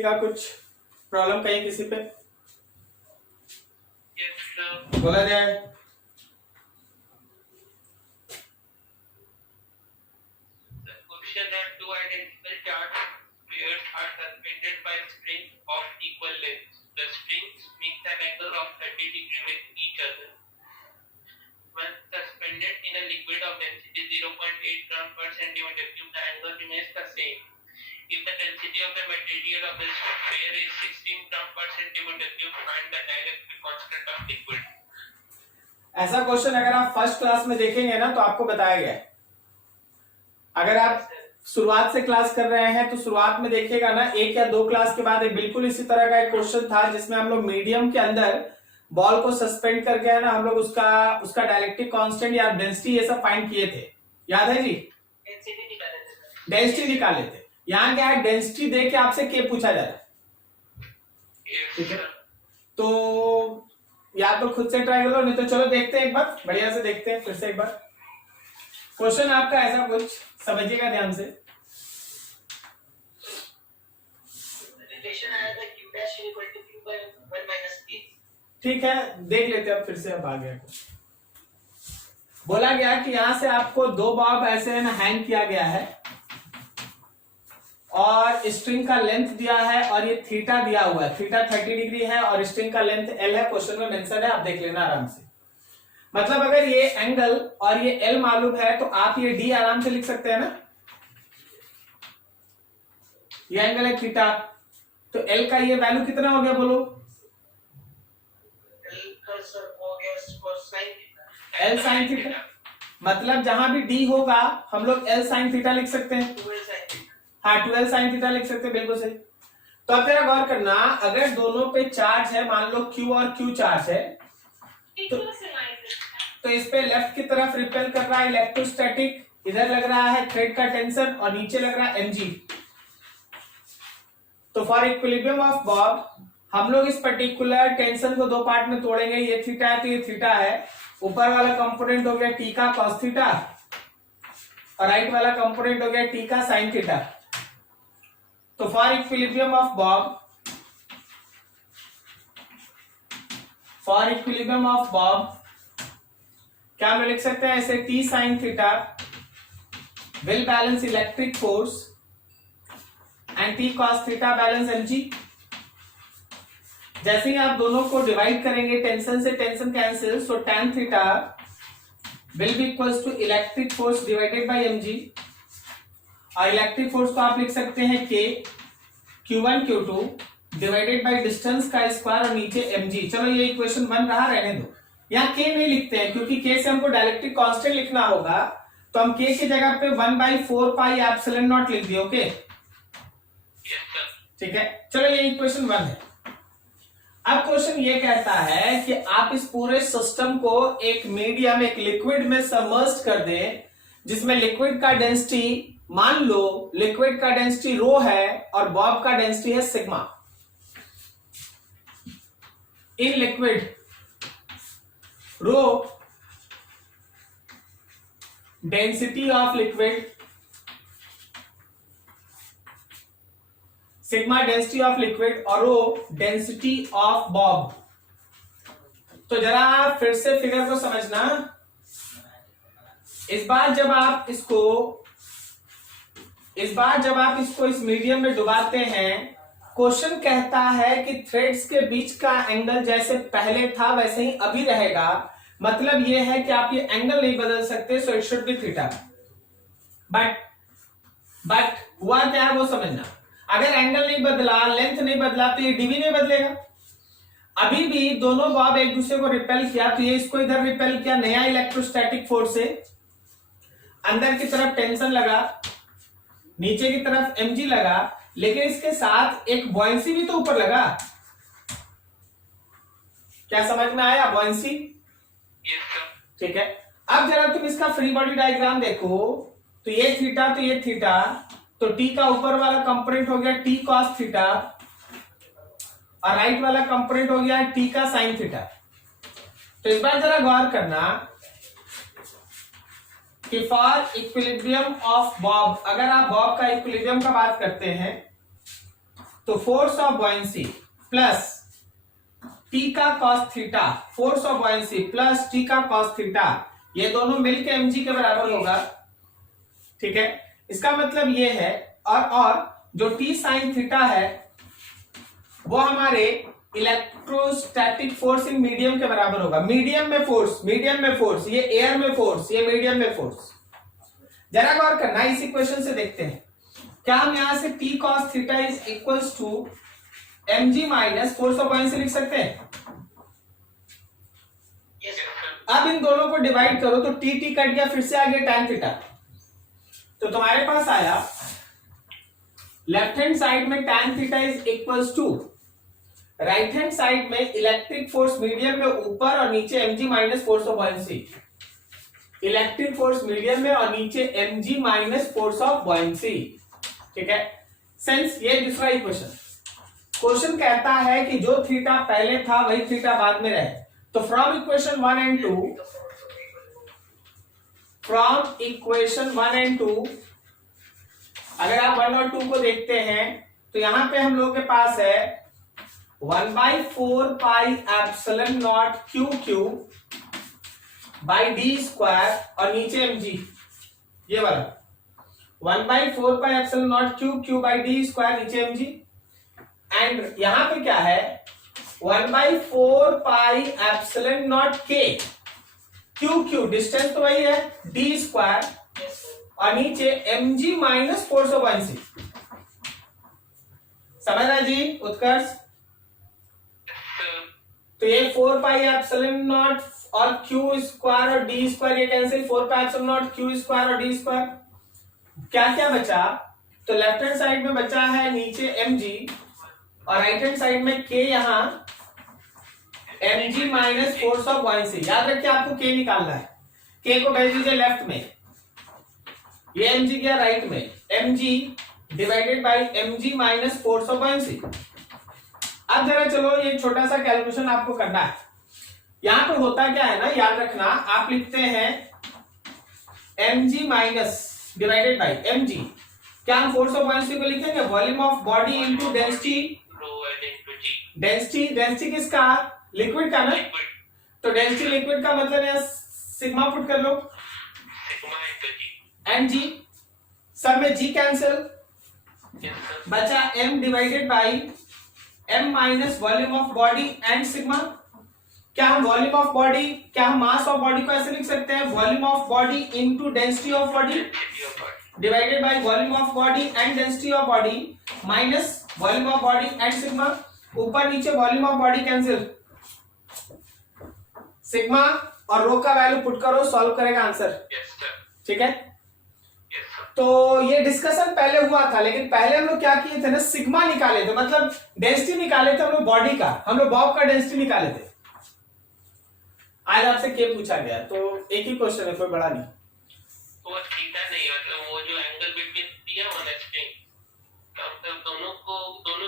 किसी का कुछ प्रॉब्लम कहीं किसी पे बोला जाए? Question that two identical charged pairs are suspended by strings of equal length. The strings make an angle of 30 degrees with each other. When suspended in a liquid of density 0.8 gram per centimeter cube, the angle remains the same. If the density of the material of the pair is 16 gram per centimeter cube, find the dielectric constant of liquid. ऐसा question अगर आप first class में देखेंगे ना तो आपको बताया गया है। अगर आप शुरुआत से क्लास कर रहे हैं तो शुरुआत में देखिएगा ना, एक या दो क्लास के बाद बिल्कुल इसी तरह का एक क्वेश्चन था जिसमें हम लोग मीडियम के अंदर बॉल को सस्पेंड करके है ना हम लोग उसका डायलेक्ट्रिक कांस्टेंट या डेंसिटी ये सब फाइंड किए थे, याद है जी? डेंसिटी निकाले थे। यहाँ क्या है, डेंसिटी दे के आपसे के पूछा जा रहा है, ठीक है? तो या तो खुद से ट्राई करो, नहीं तो चलो देखते हैं एक बार, बढ़िया से देखते हैं फिर से एक बार। क्वेश्चन आपका ऐसा कुछ समझिएगा ध्यान से। रिलेशन आया था q dash equal to q by 1 minus k। ठीक है, देख लेते हैं अब फिर से। अब आ गया, बोला गया कि यहां से आपको दो बॉब ऐसे है ना हैंग किया गया है और स्ट्रिंग का लेंथ दिया है और ये थीटा दिया हुआ है, थीटा 30 डिग्री है और स्ट्रिंग का लेंथ एल है, क्वेश्चन में मेंशन है, आप देख लेना आराम से। मतलब अगर ये एंगल और ये एल मालूम है तो आप ये डी आराम से लिख सकते हैं ना, ये एंगल है थीटा, तो एल का ये वैल्यू कितना हो गया बोलो? L sine theta. मतलब जहां भी डी होगा हम लोग एल साइन थीटा लिख सकते हैं। हाँ, 12 साइन थीटा लिख सकते हैं, बिल्कुल सही। तो अब जरा गौर करना, अगर दोनों पे चार्ज है, मान लो Q और Q चार्ज है, तो इस पे लेफ्ट की तरफ रिपेल कर रहा है इलेक्ट्रोस्टैटिक, इधर लग रहा है थ्रेड का टेंशन और नीचे लग रहा है mg। तो फॉर इक्विलिब्रियम ऑफ बॉब हम लोग इस पर्टिकुलर टेंशन को दो पार्ट में तोड़ेंगे। ये थीटा है तो ये थीटा है, ऊपर वाला कंपोनेंट हो गया टी का कॉस थीटा और राइट वाला कंपोनेंट हो गया टी का साइन थीटा। तो फॉर इक्विलिब्रियम ऑफ बॉब, क्या हम लिख सकते हैं ऐसे, T sine theta will balance electric force and T cos theta balance mg। जैसे ही आप दोनों को डिवाइड करेंगे, टेंशन से tension cancel, so tan theta will be equals to electric force divided by mg। और इलेक्ट्रिक फोर्स को आप लिख सकते हैं k q1 q2 divided by distance का स्क्वायर और नीचे mg। चलो ये इक्वेशन बन रहा, रहने दो। यहाँ k नहीं लिखते हैं क्योंकि k से हमको डायलेक्ट्रिक कांस्टेंट लिखना होगा, तो हम k की जगह पे 1/4 पाई एप्सिलॉन नॉट लिख दिए। ओके, ठीक है। चलो ये इक्वेशन 1 है। अब क्वेश्चन ये कहता है कि आप इस पूरे सिस्टम को एक मीडियम, एक लिक्विड में सबमर्ज कर दें, जिसमें लिक्विड का डेंसिटी, मान लो लिक्विड का डेंसिटी रो है और बॉब का डेंसिटी है sigma. In liquid rho density of liquid, sigma density of liquid और रो डेंसिटी ऑफ बॉब। तो जरा फिर से फिगर को समझना। इस बार जब आप इसको इस मीडियम में डुबाते हैं, क्वेश्चन कहता है कि थ्रेड्स के बीच का एंगल जैसे पहले था वैसे ही अभी रहेगा। मतलब ये है कि आप ये एंगल नहीं बदल सकते, so it should be theta. But हुआ क्या है वो समझना। अगर एंगल नहीं बदला, लेंथ नहीं बदला, तो ये डीवी नहीं बदलेगा। अभी भी दोनों बॉब एक दूसरे को रिपेल किया, तो ये इसको इधर रिपेल किया नया इलेक्ट्रोस्टैटिक फोर्स से, अंदर की तरफ टेंशन लगा, नीचे की तरफ mg लगा, लेकिन इसके साथ एक बॉयंसी भी तो ऊपर लगा। क्या समझ में आया? बॉयंसी, ठीक है। अब जरा तुम इसका फ्री बॉडी डायग्राम देखो, तो ये थीटा तो ये थीटा, तो टी का ऊपर वाला कंपोनेंट हो गया टी कॉस थीटा और राइट वाला कंपोनेंट हो गया टी का साइन थीटा। तो इस बार जरा गौर करना कि फॉर इक्विलिब्रियम ऑफ बॉब, अगर आप बॉब का इक्विलिब्रियम का बात करते हैं तो force of buoyancy plus T का cos theta, force of buoyancy plus T का कॉस थीटा, ये दोनों मिलके mg के बराबर होगा। ठीक है, इसका मतलब ये है और जो टी साइन थीटा है वो हमारे इलेक्ट्रोस्टैटिक फोर्स इन मीडियम के बराबर होगा। मीडियम में फोर्स, ये एयर में फोर्स, ये मीडियम में फोर्स। जरा गौर करना, इस इक्वेशन से देखते हैं, क्या हम यहां से T cos theta is equals to mg minus force of buoyancy लिख सकते हैं? अब इन दोनों को डिवाइड करो तो टी टी कट गया, फिर से आ गया tan थीटा। तो तुम्हारे पास आया लेफ्ट हैंड साइड में tan theta is equals to right hand side में इलेक्ट्रिक फोर्स मीडियम में ऊपर और नीचे mg minus force of buoyancy. Electric force medium में और नीचे mg minus force of buoyancy. ठीक है, सेंस ये दूसरा इक्वेशन। क्वेश्चन कहता है कि जो थीटा पहले था वही थीटा बाद में रहे। तो फ्रॉम इक्वेशन 1 एंड 2, अगर आप 1 और 2 को देखते हैं तो यहां पे हम लोग के पास है 1/4 pi epsilon not Q Q by D square और नीचे mg, ये वाला 1/4 pi epsilon not Q Q by D square नीचे mg। एंड यहां पे क्या है 1/4 पाई एप्सिलॉन नॉट के क्यू क्यू, डिस्टेंस तो वही है, डी स्क्वायर और नीचे mg minus force of buoyancy. समझ रहा जी उत्कर्ष? तो ये 4 पाई एप्सिलॉन नॉट और क्यू स्क्वायर और डी स्क्वायर ये cancel, 4 pi epsilon not Q square और डी स्क्वायर। क्या क्या बचा? तो लेफ्ट हैंड साइड में बचा है नीचे mg और राइट हैंड साइड में k, यहां mg minus force of buoyancy. याद रखिए आपको k निकालना है, k को भेज दीजिए लेफ्ट में, ये mg गया राइट में, mg divided by mg minus force of buoyancy. अब जरा चलो ये छोटा सा कैलकुलेशन आपको करना है। यहां पर होता क्या है ना, याद रखना, आप लिखते हैं mg minus divided by mg, क्या हम फोर्स ऑफ बॉयंसी को लिखेंगे volume of body into density. Density किसका? लिक्विड का ना, तो डेंसिटी लिक्विड का मतलब है सिग्मा पुट कर लो, mg, सब में g कैंसिल, बचा m divided by m minus volume of body and sigma. क्या हम वॉल्यूम ऑफ बॉडी, क्या हम मास ऑफ बॉडी को ऐसे लिख सकते हैं volume of body into density of body divided by volume of body and density of body minus volume of body and sigma. ऊपर नीचे volume of body cancel, sigma और रो का वैल्यू पुट करो, सॉल्व करेगा आंसर। ठीक है, तो ये डिस्कशन पहले हुआ था, लेकिन पहले हम लोग क्या किए थे ना, सिग्मा निकाले थे, मतलब डेंसिटी निकाले थे हम लोग बॉडी का, हम लोग बॉब का डेंसिटी निकाले थे। आज आपसे क्या पूछा गया, तो एक ही क्वेश्चन है, कोई बड़ा नहीं। वो थीटा नहीं, मतलब वो जो एंगल बिटवीन दिया हुआ है स्ट्रिंग, मतलब दोनों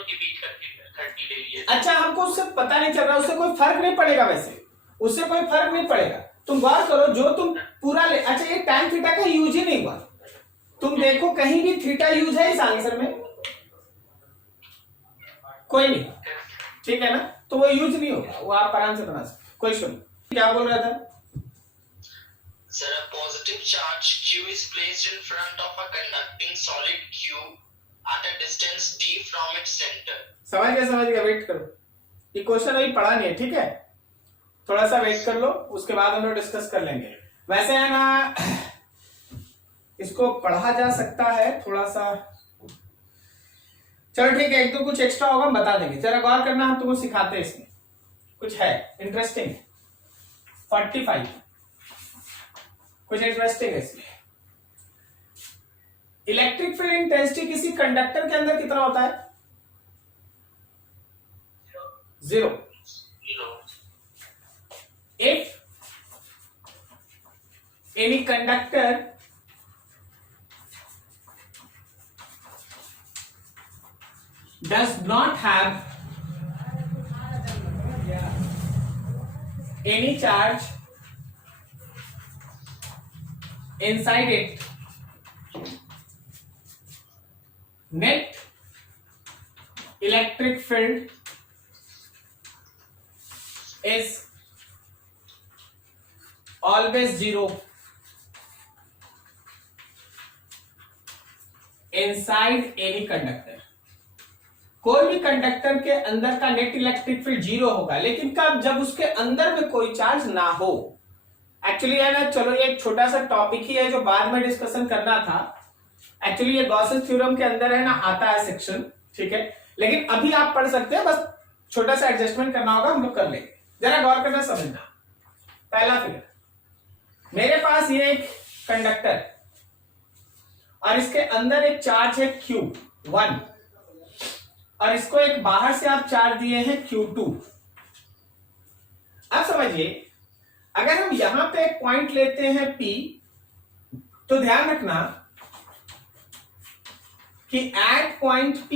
के बीच का थीटा 30 ले लिया। अच्छा, हमको उससे पता नहीं चल रहा, उससे कोई फर्क नहीं पड़ेगा, वैसे उससे कोई फर्क नहीं पड़ेगा। तुम गौर करो, जो तुम पूरा ले, अच्छा ये tan थीटा का यूज ही नहीं हुआ, तुम देखो कहीं भी थीटा यूज है इस आंसर में? कोई नहीं, ठीक है ना, तो वो यूज नहीं होगा, वो आप आराम से बना सकते। क्वेश्चन क्या बोल रहा था? Sir, a positive charge Q is placed in front of a conducting solid Q at a distance d from its center. समझ गया, वेट करो, ये क्वेश्चन अभी पढ़ा नहीं है, ठीक है, थोड़ा सा वेट कर लो, उसके बाद हम लोग डिस्कस कर लेंगे। वैसे है ना, इसको पढ़ा जा सकता है थोड़ा सा, चलो ठीक है, एक दो कुछ एक्स्ट्रा होगा बता देंगे, जरा गौर करना, हम तुमको सिखाते हैं, इसमें कुछ है इंटरेस्टिंग। 45 कुछ इंटरेस्टिंग है इसमें। इलेक्ट्रिक फील्ड इंटेंसिटी किसी कंडक्टर के अंदर कितना होता है? 0। If any conductor does not have any charge inside it, net electric field is always zero inside any conductor. कोई भी कंडक्टर के अंदर का नेट इलेक्ट्रिक फील्ड जीरो होगा, लेकिन कब? जब उसके अंदर में कोई चार्ज ना हो। एक्चुअली है ना, चलो ये एक छोटा सा टॉपिक ही है जो बाद में डिस्कशन करना था। एक्चुअली ये गॉसेस थ्योरम के अंदर है ना, आता है सेक्शन, ठीक है, लेकिन अभी आप पढ़ सकते हैं, बस छोटा सा एडजस्टमेंट करना होगा, हम लोग कर लेंगे। जरा गौर करना, समझना। पहला फिगर, मेरे पास ये एक कंडक्टर और इसके अंदर एक चार्ज है Q1 और इसको एक बाहर से आप चार्ज दिए हैं Q2। अब समझिए, अगर हम यहां पे एक पॉइंट लेते हैं P, तो ध्यान रखना कि at point P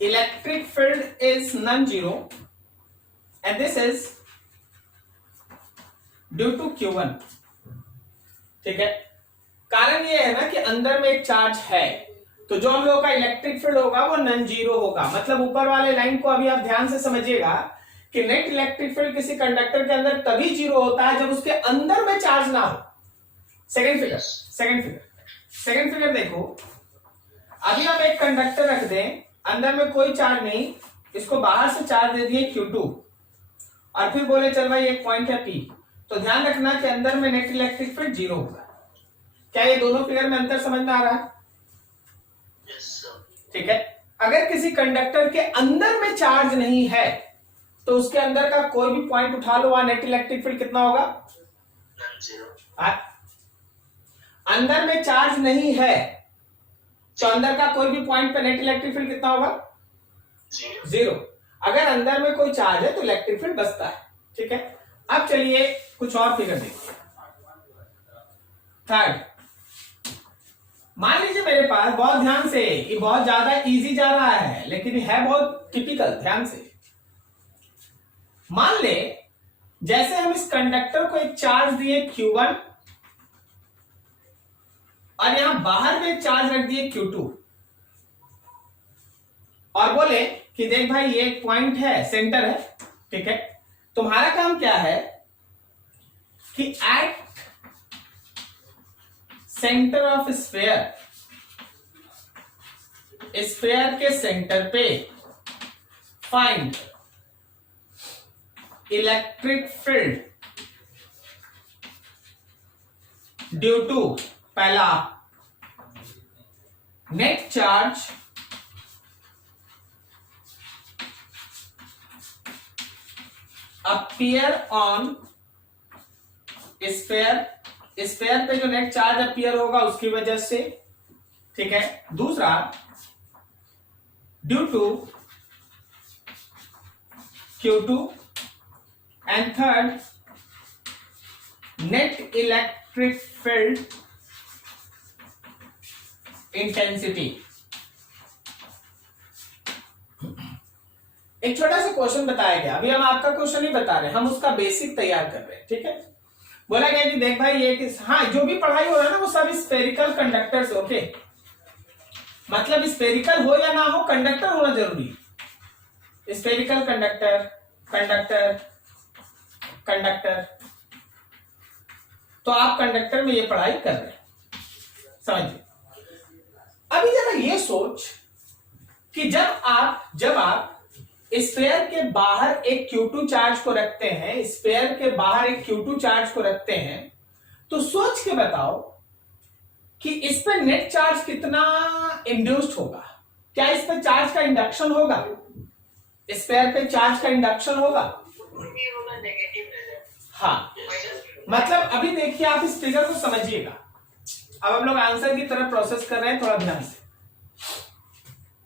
electric field is non zero and this is due to Q1। ठीक है, कारण ये है ना कि अंदर में एक चार्ज है, तो जो हम लोग का इलेक्ट्रिक फील्ड होगा वो नॉन जीरो होगा। मतलब ऊपर वाले लाइन को अभी आप ध्यान से समझिएगा कि नेट इलेक्ट्रिक फील्ड किसी कंडक्टर के अंदर तभी जीरो होता है जब उसके अंदर में चार्ज ना हो। सेकंड फिगर देखो, अभी हम एक कंडक्टर रख दें, अंदर में कोई चार्ज नहीं, इसको बाहर से चार्ज दे दिए Q2 और फिर बोले चल भाई एक पॉइंट है P, तो ध्यान रखना कि अंदर में नेट इलेक्ट्रिक फील्ड जीरो होगा। क्या ये दोनों फिगर में अंतर समझ में आ रहा है? ठीक है, अगर किसी कंडक्टर के अंदर में चार्ज नहीं है तो उसके अंदर का कोई भी पॉइंट उठा लो, वहां नेट इलेक्ट्रिक फील्ड कितना होगा? अंदर में चार्ज नहीं है तो अंदर का कोई भी पॉइंट पे नेट इलेक्ट्रिक फील्ड कितना होगा? जीरो। अगर अंदर में कोई चार्ज है तो इलेक्ट्रिक फील्ड बचता है। ठीक है, अब चलिए कुछ और फिगर देखिए। थर्ड, मान लीजिए मेरे पास, बहुत ध्यान से, ये बहुत ज्यादा इजी जा रहा है लेकिन है बहुत टिपिकल, ध्यान से। मान ले जैसे हम इस कंडक्टर को एक चार्ज दिए Q1 और यहां बाहर में चार्ज रख दिए Q2 और बोले कि देख भाई ये एक पॉइंट है, सेंटर है। ठीक है, तुम्हारा काम क्या है कि at centre of sphere, sphere के सेंटर पे find electric field due to, पहला net charge appear on sphere, sphere पे जो नेट चार्ज अपीयर होगा उसकी वजह से। ठीक है, दूसरा due to Q2 and third net electric field intensity. एक छोटा सा क्वेश्चन बताया गया, अभी हम आपका क्वेश्चन नहीं बता रहे, हम उसका बेसिक तैयार कर रहे हैं। ठीक है, बोला गया कि देख भाई ये हाँ, जो भी पढ़ाई हो रहा है ना वो सब स्फेरिकल कंडक्टर्स। ओके, मतलब स्फेरिकल हो या ना हो, कंडक्टर होना जरूरी है। स्फेरिकल कंडक्टर, कंडक्टर, कंडक्टर, तो आप कंडक्टर में ये पढ़ाई कर रहे हैं, समझिए। अभी जरा ये सोच कि जब आप स्फीयर के बाहर एक Q2 चार्ज को रखते हैं, स्फीयर के बाहर एक Q2 चार्ज को रखते हैं, तो सोच के बताओ कि इस पे नेट चार्ज कितना इंड्यूस्ड होगा। क्या इस पे चार्ज का इंडक्शन होगा? स्फीयर पे चार्ज का इंडक्शन होगा? हाँ, मतलब अभी देखिए, आप इस फिगर को समझिएगा। अब हम लोग आंसर की तरफ प्रोसेस कर रहे हैं, थोड़ा ध्यान से।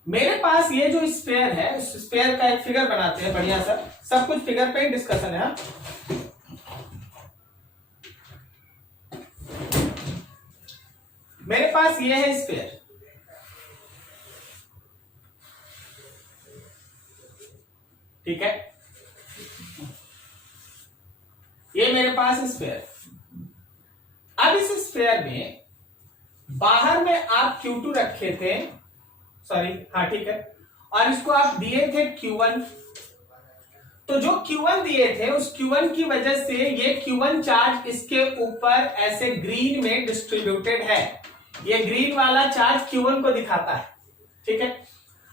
मेरे पास ये जो स्फीयर है, स्फीयर का एक फिगर बनाते हैं बढ़िया सा, सब कुछ फिगर पे ही डिस्कशन है। मेरे पास ये है स्फीयर, ठीक है, ये मेरे पास स्फीयर। अब इस स्फीयर में बाहर में आप Q2 रखे थे सॉरी, हाँ ठीक है, और इसको आप दिए थे Q1, तो जो Q1 दिए थे उस Q1 की वजह से ये Q1 चार्ज इसके ऊपर ऐसे ग्रीन में डिस्ट्रीब्यूटेड है, ये ग्रीन वाला चार्ज Q1 को दिखाता है, ठीक है।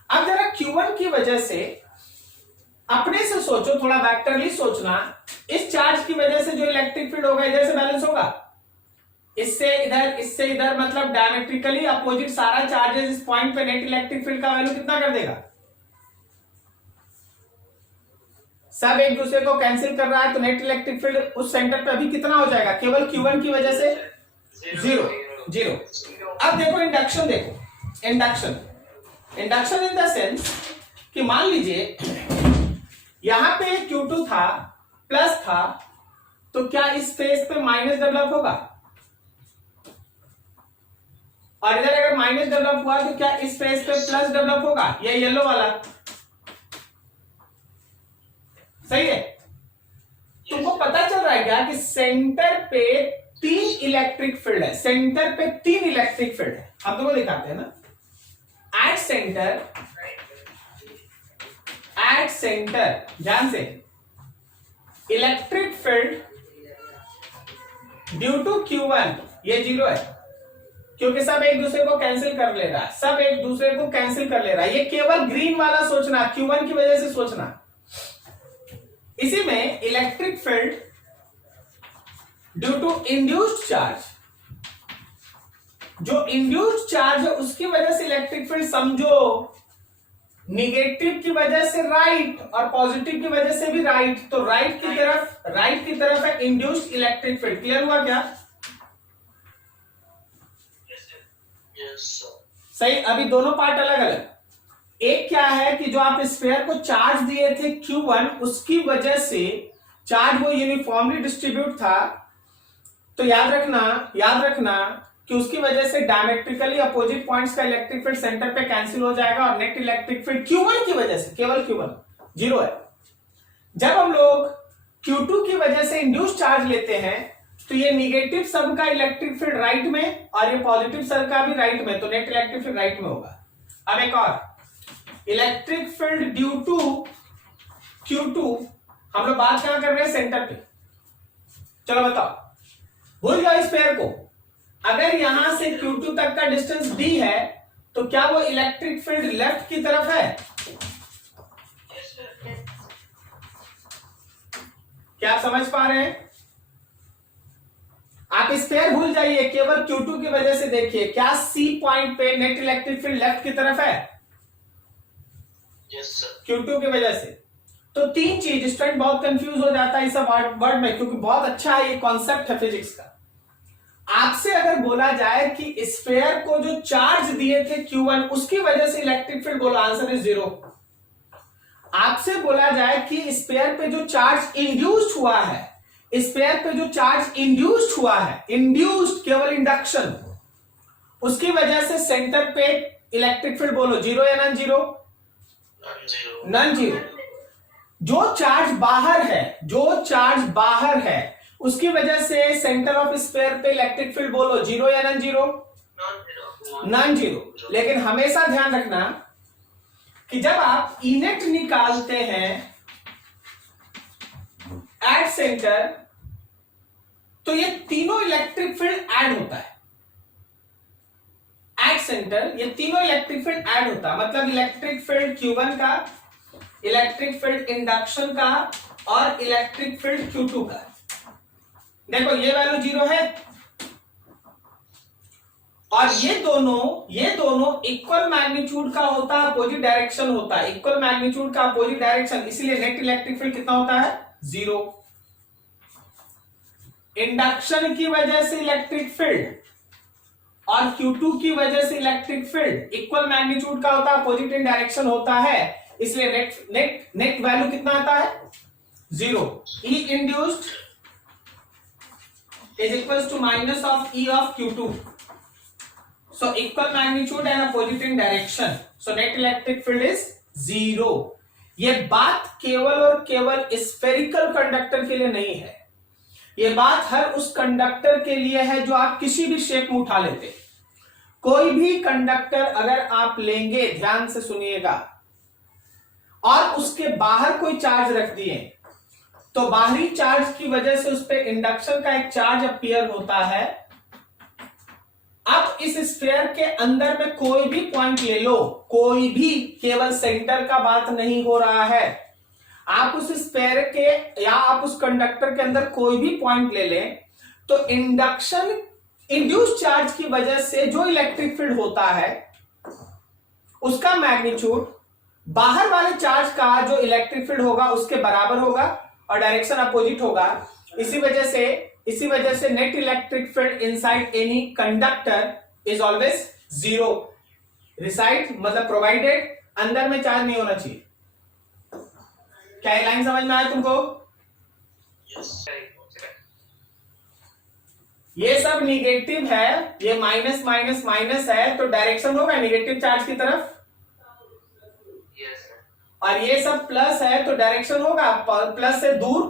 अब जरा Q1 की वजह से अपने से सोचो, थोड़ा वेक्टरली सोचना, इस चार्ज की वजह से जो इलेक्ट्रिक फील्ड होगा इधर से बैलेंस होगा, इससे इधर, इससे इधर, मतलब डायमेट्रिकली अपोजिट सारा चार्जेस इस पॉइंट पे नेट इलेक्ट्रिक फील्ड का वैल्यू कितना कर देगा? सब एक दूसरे को कैंसिल कर रहा है, तो नेट इलेक्ट्रिक फील्ड उस सेंटर पे अभी कितना हो जाएगा? केवल Q1 की वजह से जीरो। अब देखो इंडक्शन, देखो इंडक्शन इन द सेंस कि मान लीजिए यहां पे Q2 था, प्लस था, तो क्या इस फेस पे माइनस डेवलप होगा? और इधर अगर माइनस डेवलप हुआ तो क्या इस फेस पे प्लस डेवलप होगा? ये येलो वाला, सही है। तुमको पता चल रहा है क्या कि सेंटर पे 3 इलेक्ट्रिक फील्ड है, सेंटर पे 3 इलेक्ट्रिक फील्ड है। हम तुमको दिखाते हैं ना, एट सेंटर ध्यान से, electric field due to Q1 ये 0 है, क्योंकि सब एक दूसरे को कैंसिल कर ले रहा है, सब एक दूसरे को कैंसिल कर ले रहा है। ये केवल ग्रीन वाला सोचना, Q1 की वजह से सोचना। इसी में electric field due to induced charge, जो इंड्यूस्ड चार्ज है उसकी वजह से इलेक्ट्रिक फील्ड, समझो निगेटिव की वजह से राइट और पॉजिटिव की वजह से भी राइट, तो राइट की तरफ है इंड्यूस्ड इलेक्ट्रिक फील्ड। क्लियर हुआ क्या? सही। अभी दोनों पार्ट अलग अलग, एक क्या है कि जो आप स्फीयर को चार्ज दिए थे Q1, उसकी वजह से चार्ज वो यूनिफॉर्मली डिस्ट्रीब्यूट था, तो याद रखना कि उसकी वजह से डायमेट्रिकली अपोजिट पॉइंट्स का इलेक्ट्रिक फील्ड सेंटर पे कैंसिल हो जाएगा, और नेट इलेक्ट्रिक फील्ड Q1 की वजह से, केवल Q1 0 है। जब हम लोग Q2 की वजह से इंड्यूस चार्ज लेते हैं तो ये निगेटिव सब का इलेक्ट्रिक फील्ड राइट में और ये पॉजिटिव सब का भी राइट में, तो नेट इलेक्ट्रिक फील्ड राइट में होगा। अब एक और, electric field due to Q2, हम लोग बात क्या कर रहे हैं? सेंटर पे। चलो बताओ, भूल जाओ इस पेयर को। अगर यहां से Q2 तक का डिस्टेंस d है, तो क्या वो इलेक्ट्रिक फील्ड लेफ्ट की तरफ है? क्या आप समझ पा रहे हैं? आप इस पेयर भूल जाइए, केवल Q2 की वजह से देखिए, क्या C पॉइंट पे नेट इलेक्ट्रिक फील्ड लेफ्ट की तरफ है? Yes sir. Q2 की वजह से। तो 3 चीज, स्टूडेंट बहुत कंफ्यूज हो जाता है इस वर्ड में, क्योंकि बहुत अच्छा है, ये कॉन्सेप्ट है फिजिक्स का। आपसे अगर बोला जाए कि स्फीयर को जो चार्ज दिए थे Q1, उसकी वजह से इलेक्ट्रिक फील्ड, बोलो आंसर इज 0। आपसे बोला जाए कि स्फीयर पे जो चार्ज इंड्यूस्ड हुआ है, स्फीयर पे जो चार्ज इंड्यूस्ड हुआ है, इंड्यूस्ड केवल इंडक्शन, उसकी वजह से सेंटर पे इलेक्ट्रिक फील्ड, बोलो 0 या नॉन 0? नॉन 0। जो चार्ज बाहर है, उसकी वजह से सेंटर ऑफ स्फीयर पे इलेक्ट्रिक फील्ड, बोलो 0 या नॉन 0? नॉन 0। लेकिन हमेशा ध्यान रखना कि जब आप इनेट निकालते हैं एट सेंटर, तो ये तीनों इलेक्ट्रिक फील्ड ऐड होता है। एट सेंटर ये तीनों इलेक्ट्रिक फील्ड ऐड होता है, मतलब इलेक्ट्रिक फील्ड Q1 का, इलेक्ट्रिक फील्ड इंडक्शन का, और इलेक्ट्रिक फील्ड Q2 का। देखो ये वैल्यू 0 है, और ये दोनों इक्वल मैग्नीट्यूड का होता है, अपोजिट डायरेक्शन होता है, इक्वल मैग्नीट्यूड का अपोजिट डायरेक्शन, इसलिए नेट इलेक्ट्रिक फील्ड कितना होता है? 0। इंडक्शन की वजह से इलेक्ट्रिक फील्ड और Q2 की वजह से इलेक्ट्रिक फील्ड इक्वल मैग्नीट्यूड का होता है, अपोजिट इन डायरेक्शन होता है, इसलिए नेट वैल्यू कितना आता है? 0। E induced is equals to minus of E of Q2. So equal magnitude and opposite in direction. So net electric field is 0. ये बात केवल और केवल स्फेरिकल कंडक्टर के लिए नहीं है, ये बात हर उस कंडक्टर के लिए है जो आप किसी भी शेप में उठा लेते। कोई भी कंडक्टर अगर आप लेंगे, ध्यान से सुनिएगा, और उसके बाहर कोई चार्ज रख दिए, तो बाहरी चार्ज की वजह से उस पर इंडक्शन का एक चार्ज अपीयर होता है। अब इस स्फीयर के अंदर में कोई भी पॉइंट ले लो, कोई भी, केवल सेंटर का बात नहीं हो रहा है, आप उस स्फीयर के या आप उस कंडक्टर के अंदर कोई भी पॉइंट ले लें, तो इंडक्शन इंड्यूस चार्ज की वजह से जो इलेक्ट्रिक फील्ड होता है उसका मैग्नीट्यूड बाहर वाले चार्ज का जो इलेक्ट्रिक फील्ड होगा उसके बराबर होगा और डायरेक्शन अपोजिट होगा। इसी वजह से net electric field inside any conductor is always zero. Reside मतलब प्रोवाइडेड अंदर में चार्ज नहीं होना चाहिए। क्या ये लाइन समझ में आया तुमको? ये सब निगेटिव है, ये माइनस माइनस माइनस है, तो डायरेक्शन होगा निगेटिव चार्ज की तरफ। और ये सब प्लस है तो डायरेक्शन होगा प्लस से दूर।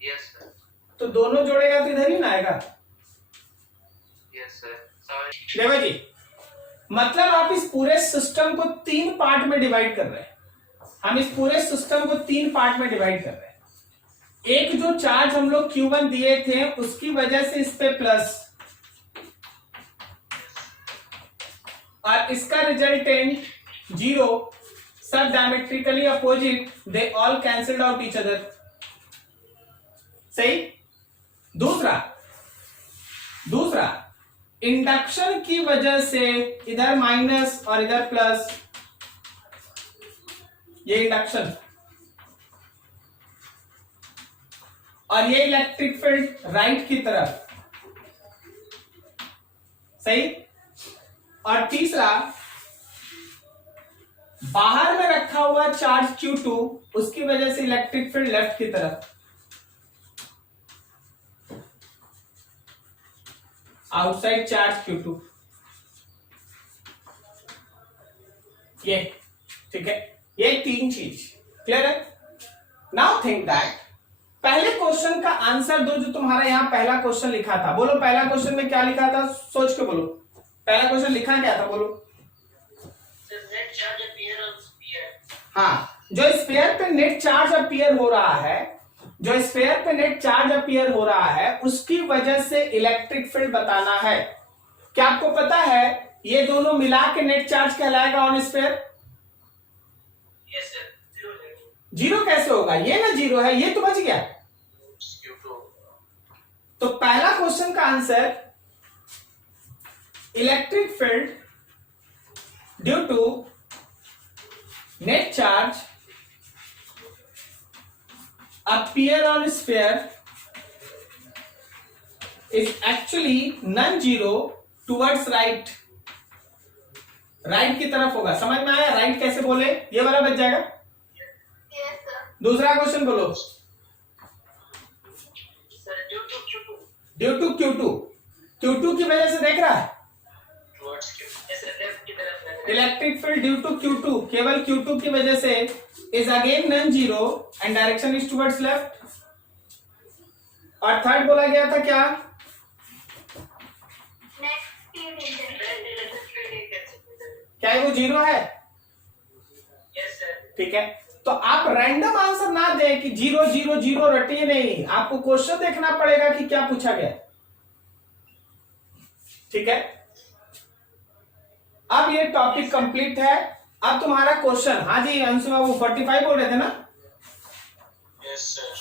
Yes sir. तो दोनों जोड़ेगा तो इधर ही ना आएगा। Yes sir. देखो जी, मतलब आप इस पूरे सिस्टम को 3 पार्ट में डिवाइड कर रहे हैं। हम इस पूरे सिस्टम को 3 पार्ट में डिवाइड कर रहे हैं। एक जो चार्ज हम लोग Q1 दिए थे उसकी वजह से इस पे प्लस, और इसका रिजल्टेंट 0, सब diametrically opposite, they all cancelled out each other. सही। दूसरा इंडक्शन की वजह से इधर माइनस और इधर प्लस, ये इंडक्शन, और ये इलेक्ट्रिक फील्ड राइट की तरफ। सही। और तीसरा, बाहर में रखा हुआ चार्ज Q2, उसकी वजह से इलेक्ट्रिक फील्ड लेफ्ट की तरफ। आउटसाइड चार्ज Q2, ये ठीक है। ये 3 चीज क्लियर है। नाउ थिंक दैट पहले क्वेश्चन का आंसर दो, जो तुम्हारा यहां पहला क्वेश्चन लिखा था। बोलो पहला क्वेश्चन में क्या लिखा था, सोच के बोलो। पहला क्वेश्चन लिखा क्या था, बोलो। हाँ, जो स्फीयर पे नेट चार्ज अपीयर हो रहा है, जो स्फीयर पे नेट चार्ज अपीयर हो रहा है, उसकी वजह से इलेक्ट्रिक फील्ड बताना है। क्या आपको पता है ये दोनों मिला के नेट चार्ज कहलाएगा ऑन स्फीयर? Yes sir. 0 कैसे होगा, ये ना 0 है, ये तो बच गया। तो पहला क्वेश्चन का answer, electric field due to net charge appear on sphere is actually non-zero towards right। Right की तरफ होगा। समझ में आया? राइट कैसे बोले, ये वाला बच जाएगा। दूसरा क्वेश्चन बोलो। ड्यू टू Q2 की वजह से देख रहा है electric field due to Q2, केवल Q2 की वजह से is again non-zero and direction is towards left। और थर्ड बोला गया था क्या, क्या वो 0 है? Yes sir. ठीक है, तो आप रैंडम आंसर ना दें कि 0 0 0 रटिए नहीं, आपको क्वेश्चन देखना पड़ेगा कि क्या पूछा गया। ठीक है, अब ये टॉपिक कंप्लीट है। अब तुम्हारा क्वेश्चन। हाँ जी अंशु बाबू 45 बोल रहे थे ना? Yes sir.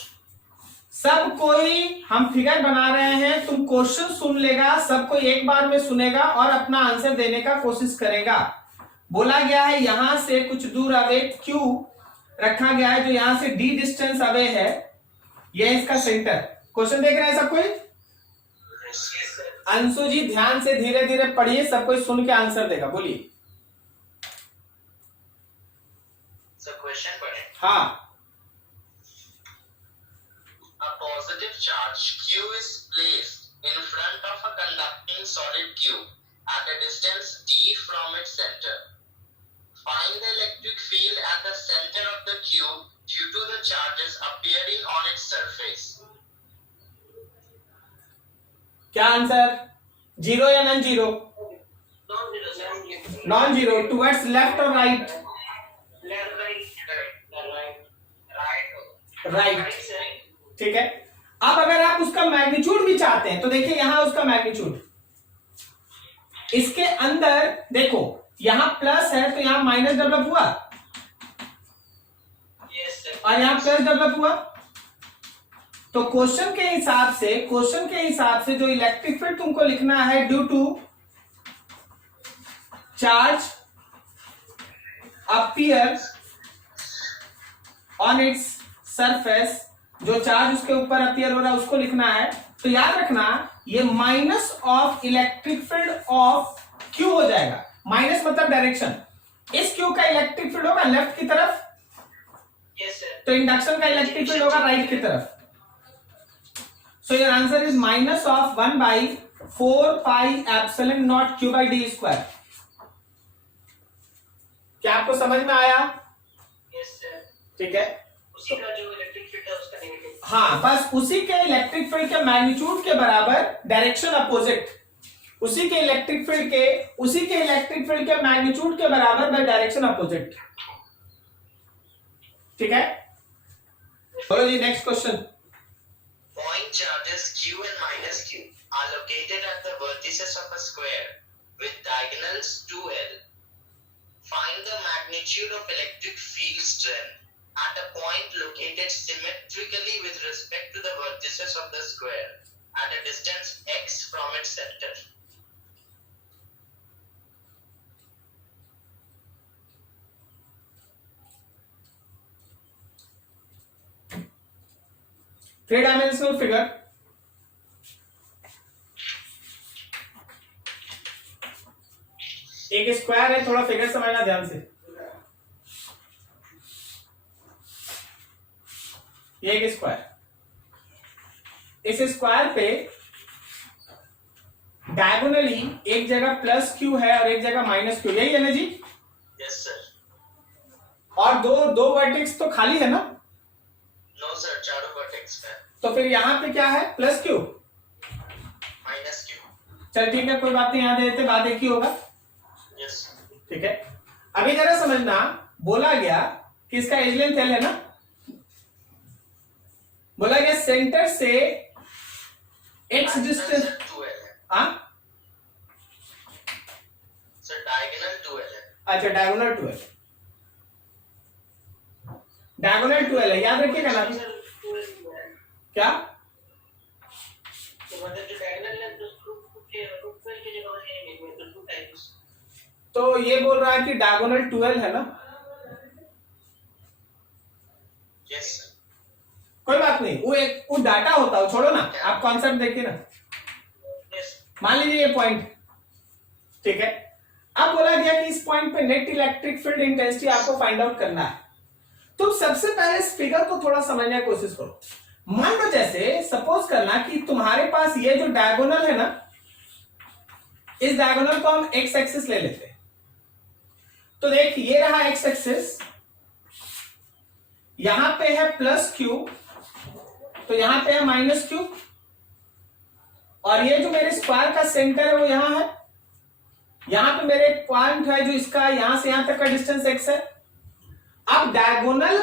सब कोई हम फिगर बना रहे हैं, तुम क्वेश्चन सुन लेगा, सब कोई एक बार में सुनेगा और अपना आंसर देने का कोशिश करेगा। बोला गया है यहां से कुछ दूर अवे Q रखा गया है, जो यहां से D डिस्टेंस अवे है, ये इसका सेंटर। क्वेश्चन देख रहे हैं सब कोई? अंशु जी ध्यान से धीरे धीरे पढ़िए, सब कोई सुन के आंसर देगा। बोलिए। क्वेश्चन पढ़े। हाँ। A positive charge Q is placed in front of a conducting solid Q at a distance d from its center. Find the electric field at the center of the Q due to the charges appearing on its surface. क्या answer? Zero या non zero? Non-zero. Non zero. Towards left और right? Left, right. Right. Right. sir. ठीक है। अब अगर आप उसका magnitude भी चाहते हैं तो देखिए यहां उसका मैग्नीट्यूड, इसके अंदर देखो यहां प्लस है तो यहां माइनस डेवलप हुआ Yes, sir. और यहां प्लस डेवलप हुआ। तो क्वेश्चन के हिसाब से जो इलेक्ट्रिक फील्ड तुमको लिखना है, due to charge appear on its surface, जो चार्ज उसके ऊपर अपीयर हो रहा है उसको लिखना है। तो याद रखना ये minus of electric field of Q हो जाएगा। माइनस मतलब डायरेक्शन, इस क्यू का इलेक्ट्रिक फील्ड होगा लेफ्ट की तरफ, Yes, sir. तो इंडक्शन का इलेक्ट्रिक फील्ड होगा राइट की तरफ। So your answer is minus of 1/4 pi epsilon not Q by D square. क्या आपको समझ में आया? Yes, sir. ठीक है। उसी का जो इलेक्ट्रिक फील्ड है उसका नेगेटिव। हाँ, बस उसी के इलेक्ट्रिक फील्ड के मैग्नीट्यूड के बराबर डायरेक्शन अपोजिट, उसी के इलेक्ट्रिक फील्ड के मैग्नीट्यूड के बराबर बाय डायरेक्शन अपोजिट। ठीक है, बोलो जी next question. Point charges q and minus q are located at the vertices of a square with diagonals 2l. Find the magnitude of electric field strength at a point located symmetrically with respect to the vertices of the square at a distance x from its center. Three dimensional figure, एक square है, थोड़ा figure समझना ध्यान से। ये एक square, इस square पे डायगोनली एक जगह प्लस क्यू है और एक जगह माइनस क्यू, यही है ना जी? Yes, sir. और दो वर्टेक्स तो खाली है ना? No, sir. चारों vertex है तो फिर यहां पे क्या है? Plus Q minus q. चल ठीक है, कोई बात नहीं, यहां दे देते, बात एक ही होगा। Yes. ठीक है, अभी जरा समझना, बोला गया कि इसका एज लेंथ एल है ना, बोला गया सेंटर से एक्स डिस्टेंस, Diagonal 2l है. हाँ Sir, diagonal 2l है. अच्छा, डायगोनल 12, डायगोनल 12 है, याद रखिएगा ना। Sir, 2l है। क्या? तो मतलब जो diagonal है तो root के जगह पर ये नहीं है, तो 2 times। तो ये बोल रहा है कि डायगोनल 12 है ना? Yes, sir. कोई बात नहीं, वो डाटा होता है, छोड़ो ना, आप कॉन्सेप्ट देखिए ना। Yes. मान लीजिए ये पॉइंट, ठीक है, अब बोला गया कि इस पॉइंट पे नेट इलेक्ट्रिक फील्ड इंटेंसिटी आपको फाइंड आउट करना है। तो सबसे पहले इस फिगर को थोड़ा समझने की कोशिश करो। मान लो जैसे सपोज करना कि तुम्हारे पास ये जो डायगोनल है ना, इस डायगोनल को हम एक्स एक्सिस ले लेते हैं। तो देख, ये रहा एक्स एक्सिस, यहां पे है प्लस क्यू, तो यहां पे है माइनस क्यू, और ये जो मेरे स्क्वायर का सेंटर है वो यहां है। यहां पे मेरे एक पॉइंट है जो इसका यहां से यहां तक का डिस्टेंस एक्स है। अब डायगोनल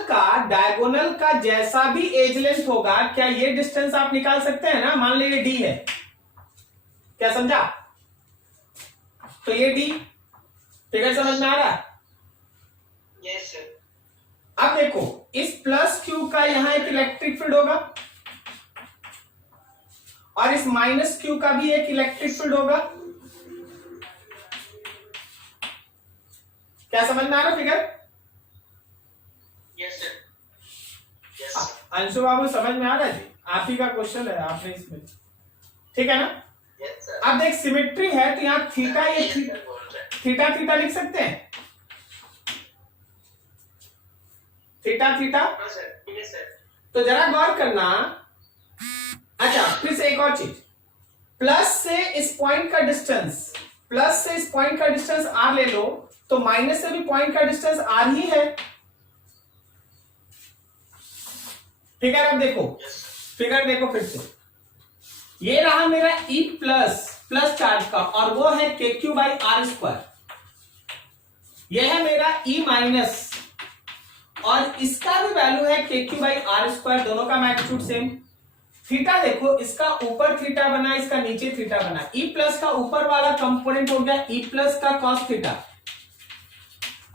का जैसा भी एज लेंथ होगा, क्या ये डिस्टेंस आप निकाल सकते हैं ना? मान लीजिए डी है, क्या समझा? तो ये डी फिगर समझ में आ रहा है? Yes, sir. अब देखो, इस प्लस क्यू का यहां एक इलेक्ट्रिक फील्ड होगा और इस माइनस क्यू का भी एक इलेक्ट्रिक फील्ड होगा। क्या समझ में आ रहा figure? Yes, sir. Yes, sir. Anshu babu समझ में आ रहा है जी? आप ही का क्वेश्चन है, आपने इसमें, ठीक है ना? Yes, sir. अब देख, सिमेट्री है तो यहाँ थीटा, ये Yes, sir, बोल रहे हैं. थीटा थीटा लिख सकते हैं, theta theta. Yes, sir. Yes, sir. तो जरा गौर करना। अच्छा, फिर से एक और चीज, प्लस से इस पॉइंट का डिस्टेंस आर ले लो, तो माइनस से भी पॉइंट का डिस्टेंस आर ही है। फिगर अब देखो, Yes, sir. फिगर देखो फिर से, ये रहा मेरा ई प्लस प्लस चार्ज का, और वो है KQ/R²। यह है मेरा E माइनस, और इसका भी वैल्यू है KQ/R², दोनों का मैग्नीट्यूड सेम। थीटा देखो, इसका ऊपर थीटा बना, इसका नीचे थीटा बना। E प्लस का ऊपर वाला कंपोनेंट हो गया E प्लस का cos थीटा,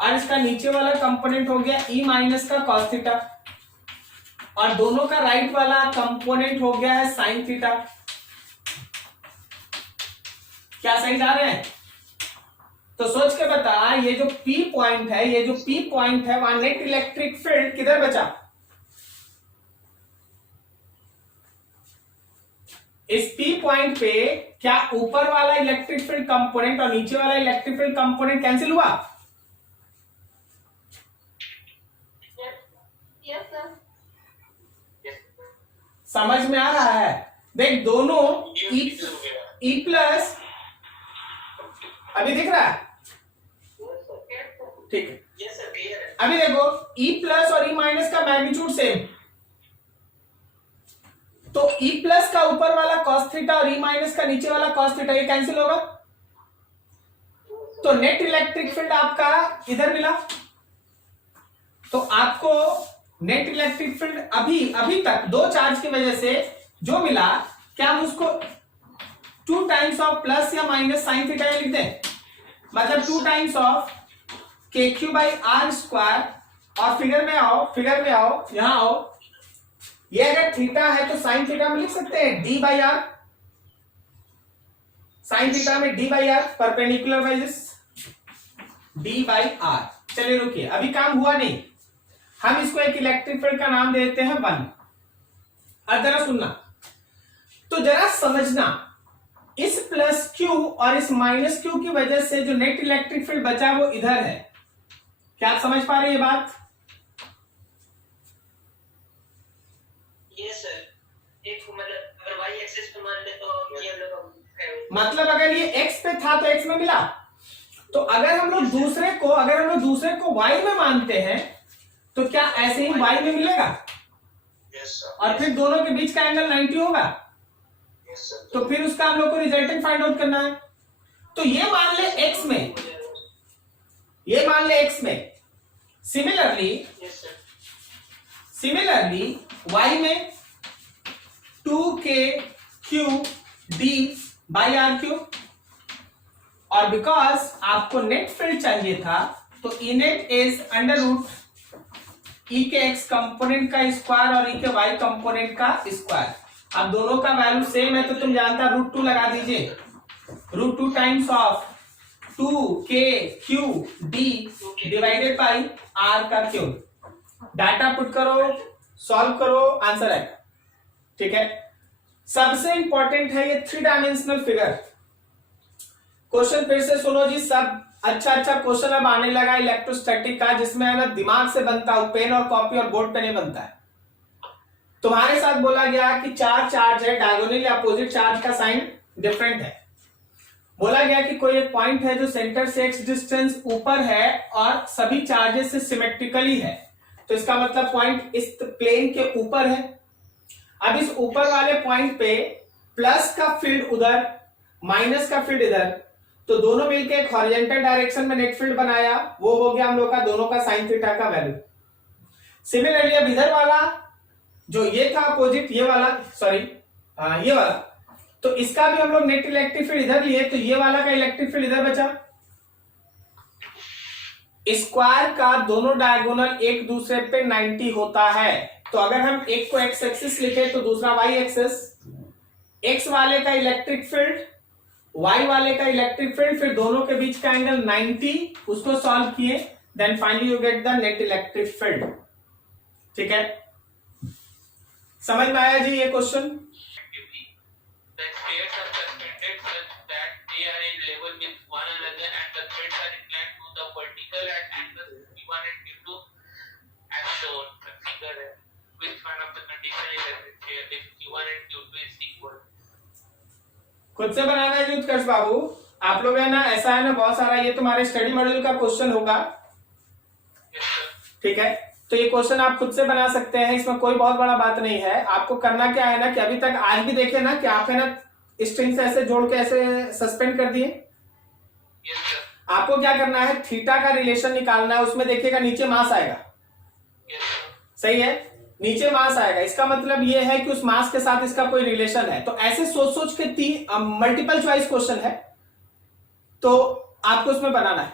और इसका नीचे वाला कंपोनेंट हो गया E माइनस का cos थीटा, और दोनों का राइट वाला कंपोनेंट हो गया है sin थीटा। क्या सही जा रहे हैं? तो सोच के बता, ये जो P पॉइंट है, ये जो P पॉइंट है, वहां नेट इलेक्ट्रिक फील्ड किधर बचा? इस P पॉइंट पे क्या ऊपर वाला इलेक्ट्रिक फील्ड कंपोनेंट और नीचे वाला इलेक्ट्रिक फील्ड कंपोनेंट कैंसिल हुआ? Yes, sir. समझ में आ रहा है? देख, दोनों E प्लस, अभी दिख रहा है? ठीक है, अभी देखो, E प्लस और E माइनस का मैग्नीट्यूड सेम, तो E प्लस का ऊपर वाला cos थीटा और E माइनस का नीचे वाला cos थीटा, ये कैंसिल होगा। तो नेट इलेक्ट्रिक फील्ड आपका इधर मिला। तो आपको नेट इलेक्ट्रिक फील्ड अभी तक दो चार्ज की वजह से जो मिला, क्या हम उसको 2 टाइम्स ऑफ प्लस या माइनस साइन थीटा लिख दें? मतलब 2 टाइम्स ऑफ KQ/R², और फिगर में आओ, यहां आओ, ये अगर थीटा है तो साइन थीटा में लिख सकते हैं D/R, साइन थीटा में D/R, परपेंडिकुलर वाइज D/R। चलिए रुकिए, अभी काम हुआ नहीं, हम इसको एक इलेक्ट्रिक फील्ड का नाम देते हैं 1। अब जरा सुनना, तो जरा समझना, इस प्लस Q और इस माइनस Q की वजह से जो नेट इलेक्ट्रिक फील्ड बचा वो इधर है। क्या आप समझ पा रहे हैं ये बात? ये सर एक मतलब अगर y एक्सिस पे मान ले तो ये हम लोग मतलब अगर ये x पे था तो x में मिला, तो अगर हम लोग दूसरे को y में मानते हैं तो क्या ऐसे ही y में मिलेगा? और फिर दोनों के बीच का एंगल 90 होगा। तो फिर उसका हम लोग को रिजल्टेंट फाइंड आउट करना है। तो ये मान ले x में, सिमिलरली y में 2KQD/R3, और बिकॉज आपको नेट फील्ड चाहिए था तो E net is under root E के x कंपोनेंट का स्क्वायर और E के y कंपोनेंट का स्क्वायर। अब दोनों का वैल्यू सेम है तो तुम जानता √2 लगा दीजिए, √2 times of 2KQD divided by R का क्यूब। डाटा पुट करो, सॉल्व करो, आंसर आएगा। ठीक है, सबसे इंपॉर्टेंट है ये 3 डायमेंशनल फिगर। क्वेश्चन फिर से सुनो जी, सब अच्छा क्वेश्चन अब आने लगा इलेक्ट्रोस्टैटिक का, जिसमें है ना दिमाग से बनता है, पेन और कॉपी और बोर्ड पे नहीं बनता है। तुम्हारे साथ बोला गया कि 4 चार्ज है, डायगोनल या अपोजिट चार्ज का साइन डिफरेंट है। बोला गया कि कोई एक पॉइंट है जो सेंटर से x डिस्टेंस ऊपर है और सभी चार्जेस से सिमेट्रिकली है, तो इसका मतलब पॉइंट इस प्लेन के ऊपर है। अब इस ऊपर वाले पॉइंट पे प्लस का फील्ड उधर, माइनस का फील्ड इधर, तो दोनों मिलकर एक हॉरिजॉन्टल डायरेक्शन में नेट फील्ड बनाया, वो हो गया हम लोग का दोनों का साइन थीटा का वैल्यू। सिमिलरली अब इधर वाला जो ये था अपोजिट, ये वाला ये वाला, तो इसका भी हम लोग नेट इलेक्ट्रिक फील्ड इधर लिए, तो ये वाला का इलेक्ट्रिक फील्ड इधर बचा। स्क्वायर का दोनों डायगोनल एक दूसरे पे 90 होता है, तो अगर हम एक को एक्स एक्सिस लिखे तो दूसरा वाई एक्सिस, एक्स वाले का इलेक्ट्रिक फील्ड, वाई वाले का इलेक्ट्रिक फील्ड, फिर दोनों के बीच का एंगल 90, उसको सॉल्व किए, then finally you get the net electric field. ठीक है, समझ में आया जी ये question? The spheres are suspended such that they are in level with one another and the threads are inclined to the vertical at angles Q1 and Q2 as shown. The figure है. Which one of the condition is satisfied if Q1 and Q2 is equal? खुद से बनाना है जी उत्कर्ष बाबू, आप लोग है ना, ऐसा है ना बहुत सारा, ये तुम्हारे स्टडी मॉड्यूल का क्वेश्चन होगा। Yes sir. ठीक है, तो ये क्वेश्चन आप खुद से बना सकते हैं, इसमें कोई बहुत बड़ा बात नहीं है। आपको करना क्या है ना कि अभी तक आज भी देखे ना कि आप है ना स्ट्रिंग से ऐसे जोड़ के ऐसे सस्पेंड कर दिए। Yes, sir. आपको क्या करना है, थीटा का रिलेशन निकालना है। उसमें देखिएगा नीचे मास आएगा, Yes, sir. सही है, नीचे मास आएगा। इसका मतलब ये है कि उस मास के साथ इसका कोई रिलेशन है। तो ऐसे सोच सोच के 3 मल्टीपल चॉइस क्वेश्चन है, तो आपको उसमें बनाना है,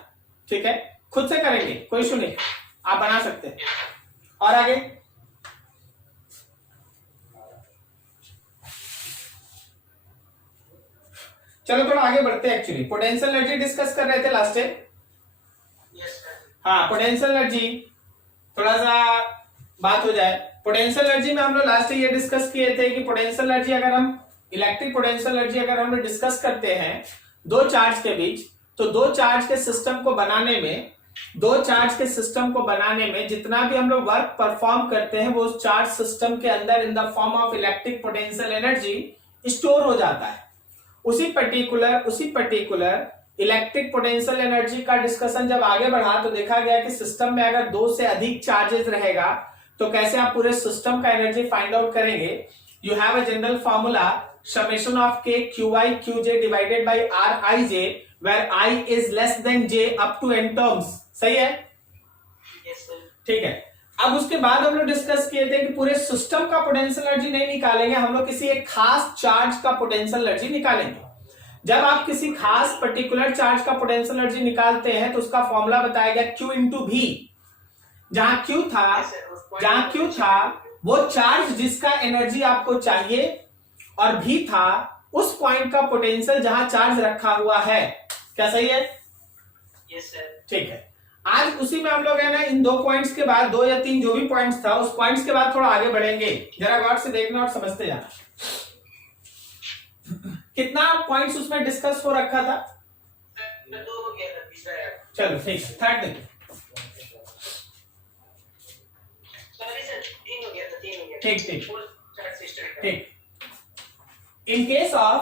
ठीक है। खुद से करेंगे, कोई इशू नहीं, आप बना सकते हैं। Yes, sir. और आगे चलो थोड़ा आगे बढ़ते हैं। एक्चुअली पोटेंशियल एनर्जी डिस्कस कर रहे थे लास्ट टाइम। Yes sir. हाँ, पोटेंशियल एनर्जी थोड़ा सा बात हो जाए। पोटेंशियल एनर्जी में हम लोग लास्ट ये डिस्कस किए थे कि पोटेंशियल एनर्जी अगर हम इलेक्ट्रिक पोटेंशियल एनर्जी अगर हम लोग डिस्कस करते हैं दो चार्ज के बीच, तो दो चार्ज के सिस्टम को बनाने में जितना भी हम लोग वर्क परफॉर्म करते हैं वो उस चार्ज सिस्टम के अंदर in the form of electric potential energy store हो जाता है। उसी पर्टिकुलर इलेक्ट्रिक पोटेंशियल एनर्जी का डिस्कशन जब आगे बढ़ा तो देखा गया कि सिस्टम में अगर 2 से अधिक चार्जेस रहेगा तो कैसे आप पूरे सिस्टम का एनर्जी फाइंड आउट करेंगे। You have a general formula summation of k qi qj divided by rij where i is less than j up to n terms, सही है, यस सर। ठीक है। अब उसके बाद हम लोग डिस्कस किए थे कि पूरे सिस्टम का पोटेंशियल एनर्जी नहीं निकालेंगे, हम लोग किसी एक खास चार्ज का पोटेंशियल एनर्जी निकालेंगे। जब आप किसी खास पर्टिकुलर चार्ज का पोटेंशियल एनर्जी निकालते हैं तो उसका फॉर्मूला बताया गया Q इंटू V। जहां Q था वो चार्ज जिसका एनर्जी आपको चाहिए, और V था उस पॉइंट का पोटेंशियल जहां चार्ज रखा हुआ है। क्या सही है? Yes sir. ठीक है। आज उसी में हम लोग है ना इन 2 पॉइंट्स के बाद 2 या 3 जो भी पॉइंट्स था उस पॉइंट्स के बाद थोड़ा आगे बढ़ेंगे। जरा गौर से देखना और समझते जाना। कितना पॉइंट्स उसमें डिस्कस हो रखा था? तो हो गया था तीसरा यार। चलो ठीक है, थर्ड देखिए। सॉरी सर, 3 हो गया था, 3 हो गया। ठीक। Full charge system. ठीक। In case of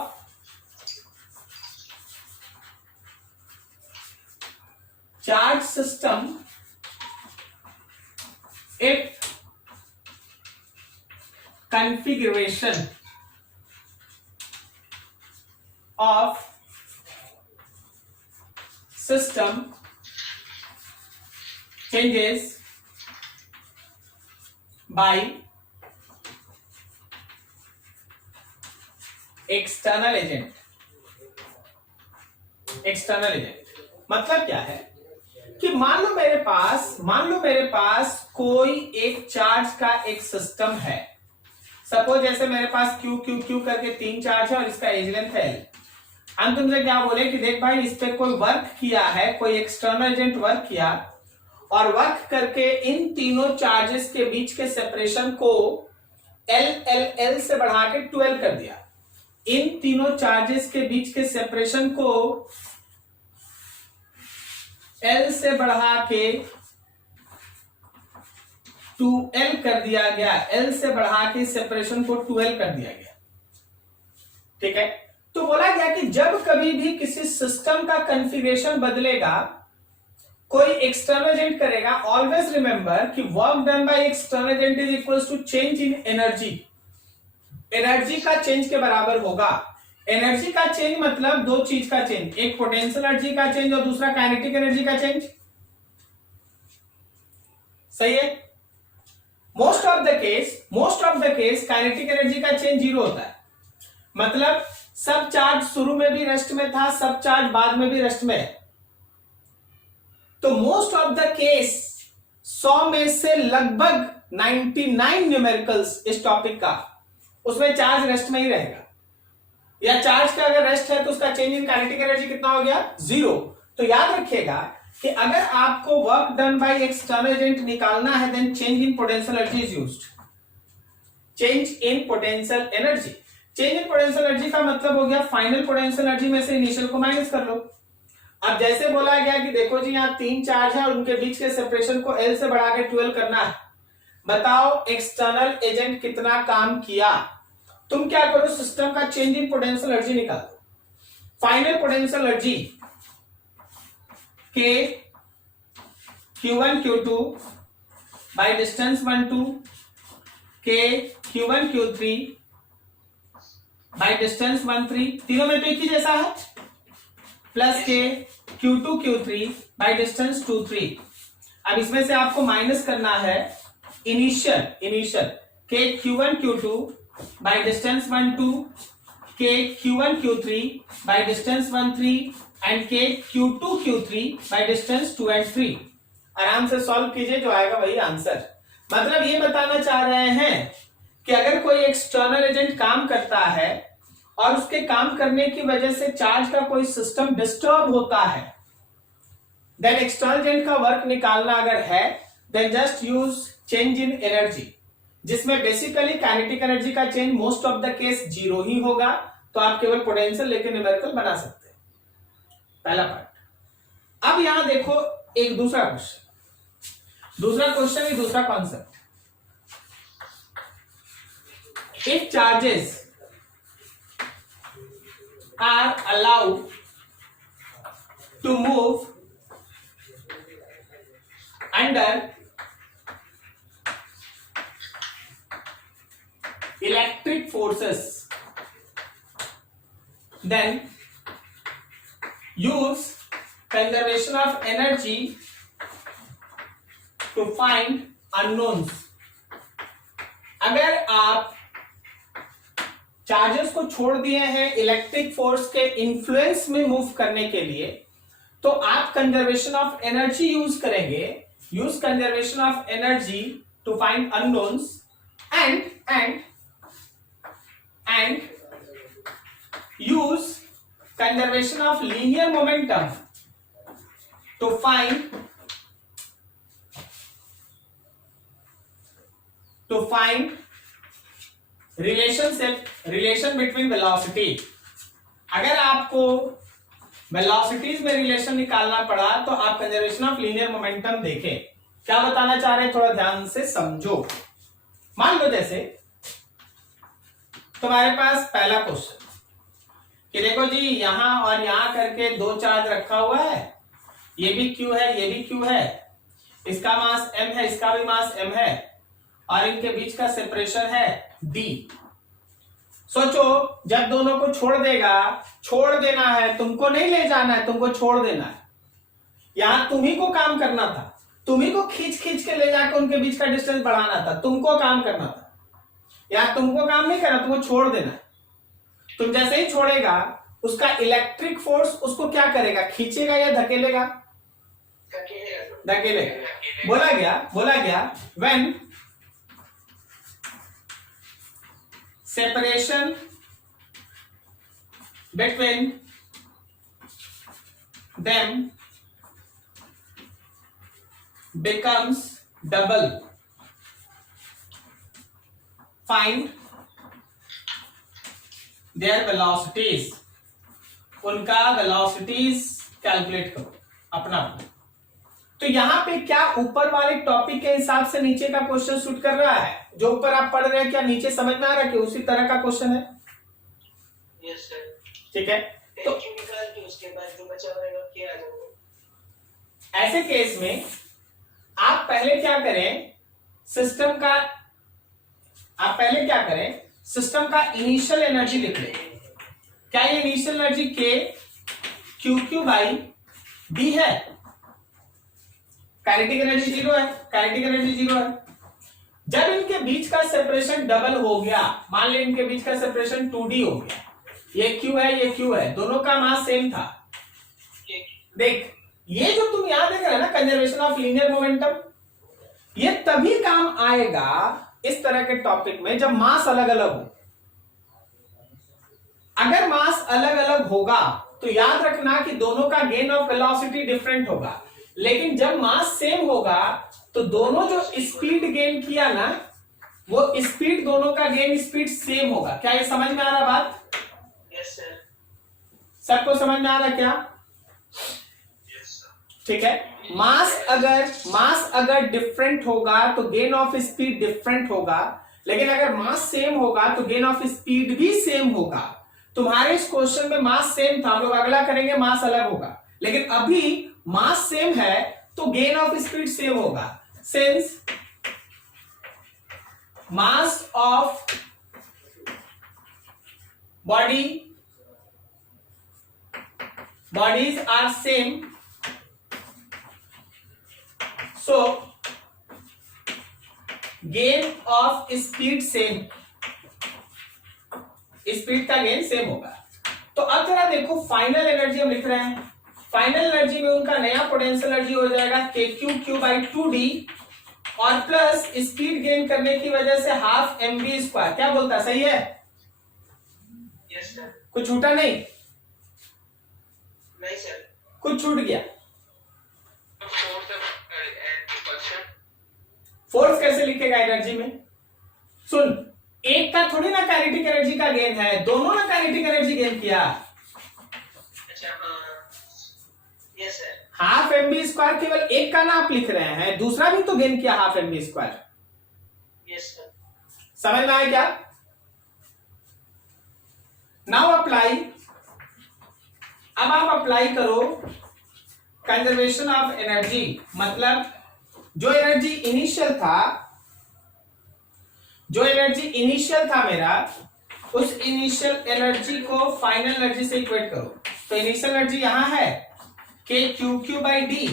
charge system, if configuration of system changes by external agent मतलब क्या है कि मान लो मेरे पास कोई एक चार्ज का एक सिस्टम है। सपोज जैसे मेरे पास Q Q Q करके 3 चार्ज है और इसका एज लेंथ है L। हम तुमसे क्या बोले कि देख भाई इस पे कोई वर्क किया है, कोई एक्सटर्नल एजेंट वर्क किया और वर्क करके इन तीनों चार्जेस के बीच के सेपरेशन को L से बढ़ा के 12 कर दिया। इन तीनों चार्जेस के बीच के सेपरेशन को L से बढ़ा के 2L कर दिया गया। L से बढ़ा के सेपरेशन को 12 कर दिया गया, ठीक है। तो बोला गया कि जब कभी भी किसी सिस्टम का कॉन्फ़िगरेशन बदलेगा, कोई एक्सटर्नल एजेंट करेगा, ऑलवेज रिमेंबर कि work done by external agent is equals to change in energy. Energy का चेंज के बराबर होगा। एनर्जी का चेंज मतलब 2 चीज का चेंज, एक पोटेंशियल एनर्जी का चेंज और दूसरा काइनेटिक एनर्जी का चेंज, सही है। Most of the case kinetic energy का चेंज 0 होता है। मतलब सब चार्ज शुरू में भी रेस्ट में था, सब चार्ज बाद में भी रेस्ट में है। तो मोस्ट ऑफ द केस 100 में से लगभग 99 न्यूमेरिकल्स इस टॉपिक का उसमें चार्ज रेस्ट में ही रहेगा, या चार्ज का अगर रेस्ट है तो उसका चेंज इन काइनेटिक एनर्जी कितना हो गया? 0। तो याद रखिएगा कि अगर आपको work done by external agent निकालना है then change in potential energy is used. Change in potential energy का मतलब हो गया फाइनल पोटेंशियल एनर्जी में से इनिशियल को माइनस कर लो। अब जैसे बोला गया कि देखो जी यहाँ 3 चार्ज है और उनके बीच के सेपरेशन को L से बढ़ा के 12 करना है। बताओ एक्सटर्नल एजेंट कितना काम किया? तुम क्या करो, सिस्टम का चेंज इन पोटेंशियल एनर्जी निकालो। फाइनल पोटेंशियल एनर्जी के Q1 Q2 बाय डिस्टेंस 1 2 के Q1 Q3 बाई डिस्टेंस 1 3, तीनों में तो एक ही जैसा है, प्लस के Q2 Q3 बाई डिस्टेंस 2 3। अब इसमें से आपको माइनस करना है इनिशियल के Q1 Q2 बाई डिस्टेंस 1 2, के Q1 Q3 by distance 1 3 and के Q2 Q3 by distance 2 and 3। आराम से सॉल्व कीजिए, जो आएगा वही आंसर। मतलब ये बताना चाह रहे हैं कि अगर कोई एक्सटर्नल एजेंट काम करता है और उसके काम करने की वजह से चार्ज का कोई सिस्टम डिस्टर्ब होता है, देन एक्सटर्नल एजेंट का वर्क निकालना अगर है, then just use change in energy, जिसमें बेसिकली काइनेटिक एनर्जी का change most of the case 0 ही होगा, तो आप केवल पोटेंशियल लेके न्यूमेरिकल बना सकते हैं। पहला पार्ट। अब यहां देखो एक दूसरा क्वेश्चन ही दूसरा concept. If charges are allowed to move under electric forces, then use conservation of energy to find unknowns। अगर आप चार्जेस को छोड़ दिए हैं इलेक्ट्रिक फोर्स के इन्फ्लुएंस में मूव करने के लिए, तो आप कंजर्वेशन ऑफ एनर्जी यूज करेंगे, use conservation of energy to find unknowns and use conservation of linear momentum to find relation between velocity. अगर आपको वेलोसिटीज में रिलेशन निकालना पड़ा तो आप कंजर्वेशन ऑफ लीनियर मोमेंटम देखें। क्या बताना चाह रहे हैं, थोड़ा ध्यान से समझो। मान लो जैसे तुम्हारे पास पहला क्वेश्चन कि देखो जी यहां और यहां करके दो चार्ज रखा हुआ है, ये भी Q है ये भी Q है, इसका मास M है इसका भी मास M है, और इनके बीच का सेपरेशन है D। सोचो जब दोनों को छोड़ देना है, तुमको नहीं ले जाना है, तुमको छोड़ देना है। यहां तुम्ही को काम करना था, तुम्ही को खींच के ले जाकर उनके बीच का डिस्टेंस बढ़ाना था, तुमको काम करना था। यार तुमको काम नहीं करना, तुमको छोड़ देना है। तुम जैसे ही छोड़ेगा उसका इलेक्ट्रिक फोर्स उसको क्या करेगा, खींचेगा या धकेलेगा? धकेलेगा। बोला गया when separation between them becomes double, find their velocities। उनका velocities कैलकुलेट करो अपना। तो यहां पे क्या ऊपर वाले टॉपिक के हिसाब से नीचे का क्वेश्चन शूट कर रहा है? जो ऊपर आप पढ़ रहे हैं क्या नीचे समझ में आ रहा है कि उसी तरह का क्वेश्चन है? Yes sir. ठीक है, तो उसके बाद जो बचा रहेगा क्या आ जाएगा? ऐसे केस में आप पहले क्या करें, सिस्टम का इनिशियल एनर्जी लिख लें। क्या ये इनिशियल एनर्जी के QQ बाई डी है? काइनेटिक एनर्जी जीरो है। जब इनके बीच का सेपरेशन डबल हो गया, मान लें इनके बीच का सेपरेशन 2D हो गया, ये Q है ये Q है, दोनों का मास सेम था। देख ये जो तुम यहां देख रहे हो ना कंजर्वेशन ऑफ लीनियर मोमेंटम, ये तभी काम आएगा इस तरह के टॉपिक में जब मास अलग अलग हो। अगर मास अलग अलग होगा तो याद रखना कि दोनों का गेन ऑफ वेलोसिटी डिफरेंट होगा, लेकिन जब मास सेम होगा तो दोनों जो स्पीड गेन किया ना, वो स्पीड, दोनों का गेन स्पीड सेम होगा। क्या ये समझ में आ रहा बात? Yes sir. सबको समझ में आ रहा क्या? ठीक है। मास अगर डिफरेंट होगा तो गेन ऑफ स्पीड डिफरेंट होगा, लेकिन अगर मास सेम होगा तो गेन ऑफ स्पीड भी सेम होगा। तुम्हारे इस क्वेश्चन में मास सेम था, हम लोग अगला करेंगे मास अलग होगा, लेकिन अभी मास सेम है तो गेन ऑफ स्पीड सेम होगा। Since mass of bodies are same, so gain of speed same, speed का गेन सेम होगा। तो अब जरा देखो फाइनल एनर्जी हम लिख रहे हैं, फाइनल एनर्जी में उनका नया पोटेंशियल एनर्जी हो जाएगा KQ/2D और प्लस स्पीड गेन करने की वजह से हाफ mv²। क्या बोलता है, सही है? Yes sir. कुछ छूटा नहीं? नहीं सर। कुछ छूट गया? Force and repulsion. फोर्स कैसे लिखेगा एनर्जी में? सुन, एक का थोड़ी ना काइनेटिक एनर्जी का गेन है, दोनों ने काइनेटिक एनर्जी गेन किया। अच्छा हाँ, यस सर। हाफ mv² केवल एक का ना आप लिख रहे हैं, दूसरा भी तो गेन किया हाफ mv²। Yes sir. समझ में आया क्या? नाउ अप्लाई, अब आप अप्लाई करो कंजर्वेशन ऑफ एनर्जी, मतलब जो एनर्जी इनिशियल था मेरा, उस इनिशियल एनर्जी को फाइनल एनर्जी से इक्वेट करो। तो इनिशियल एनर्जी यहां है KQQ/D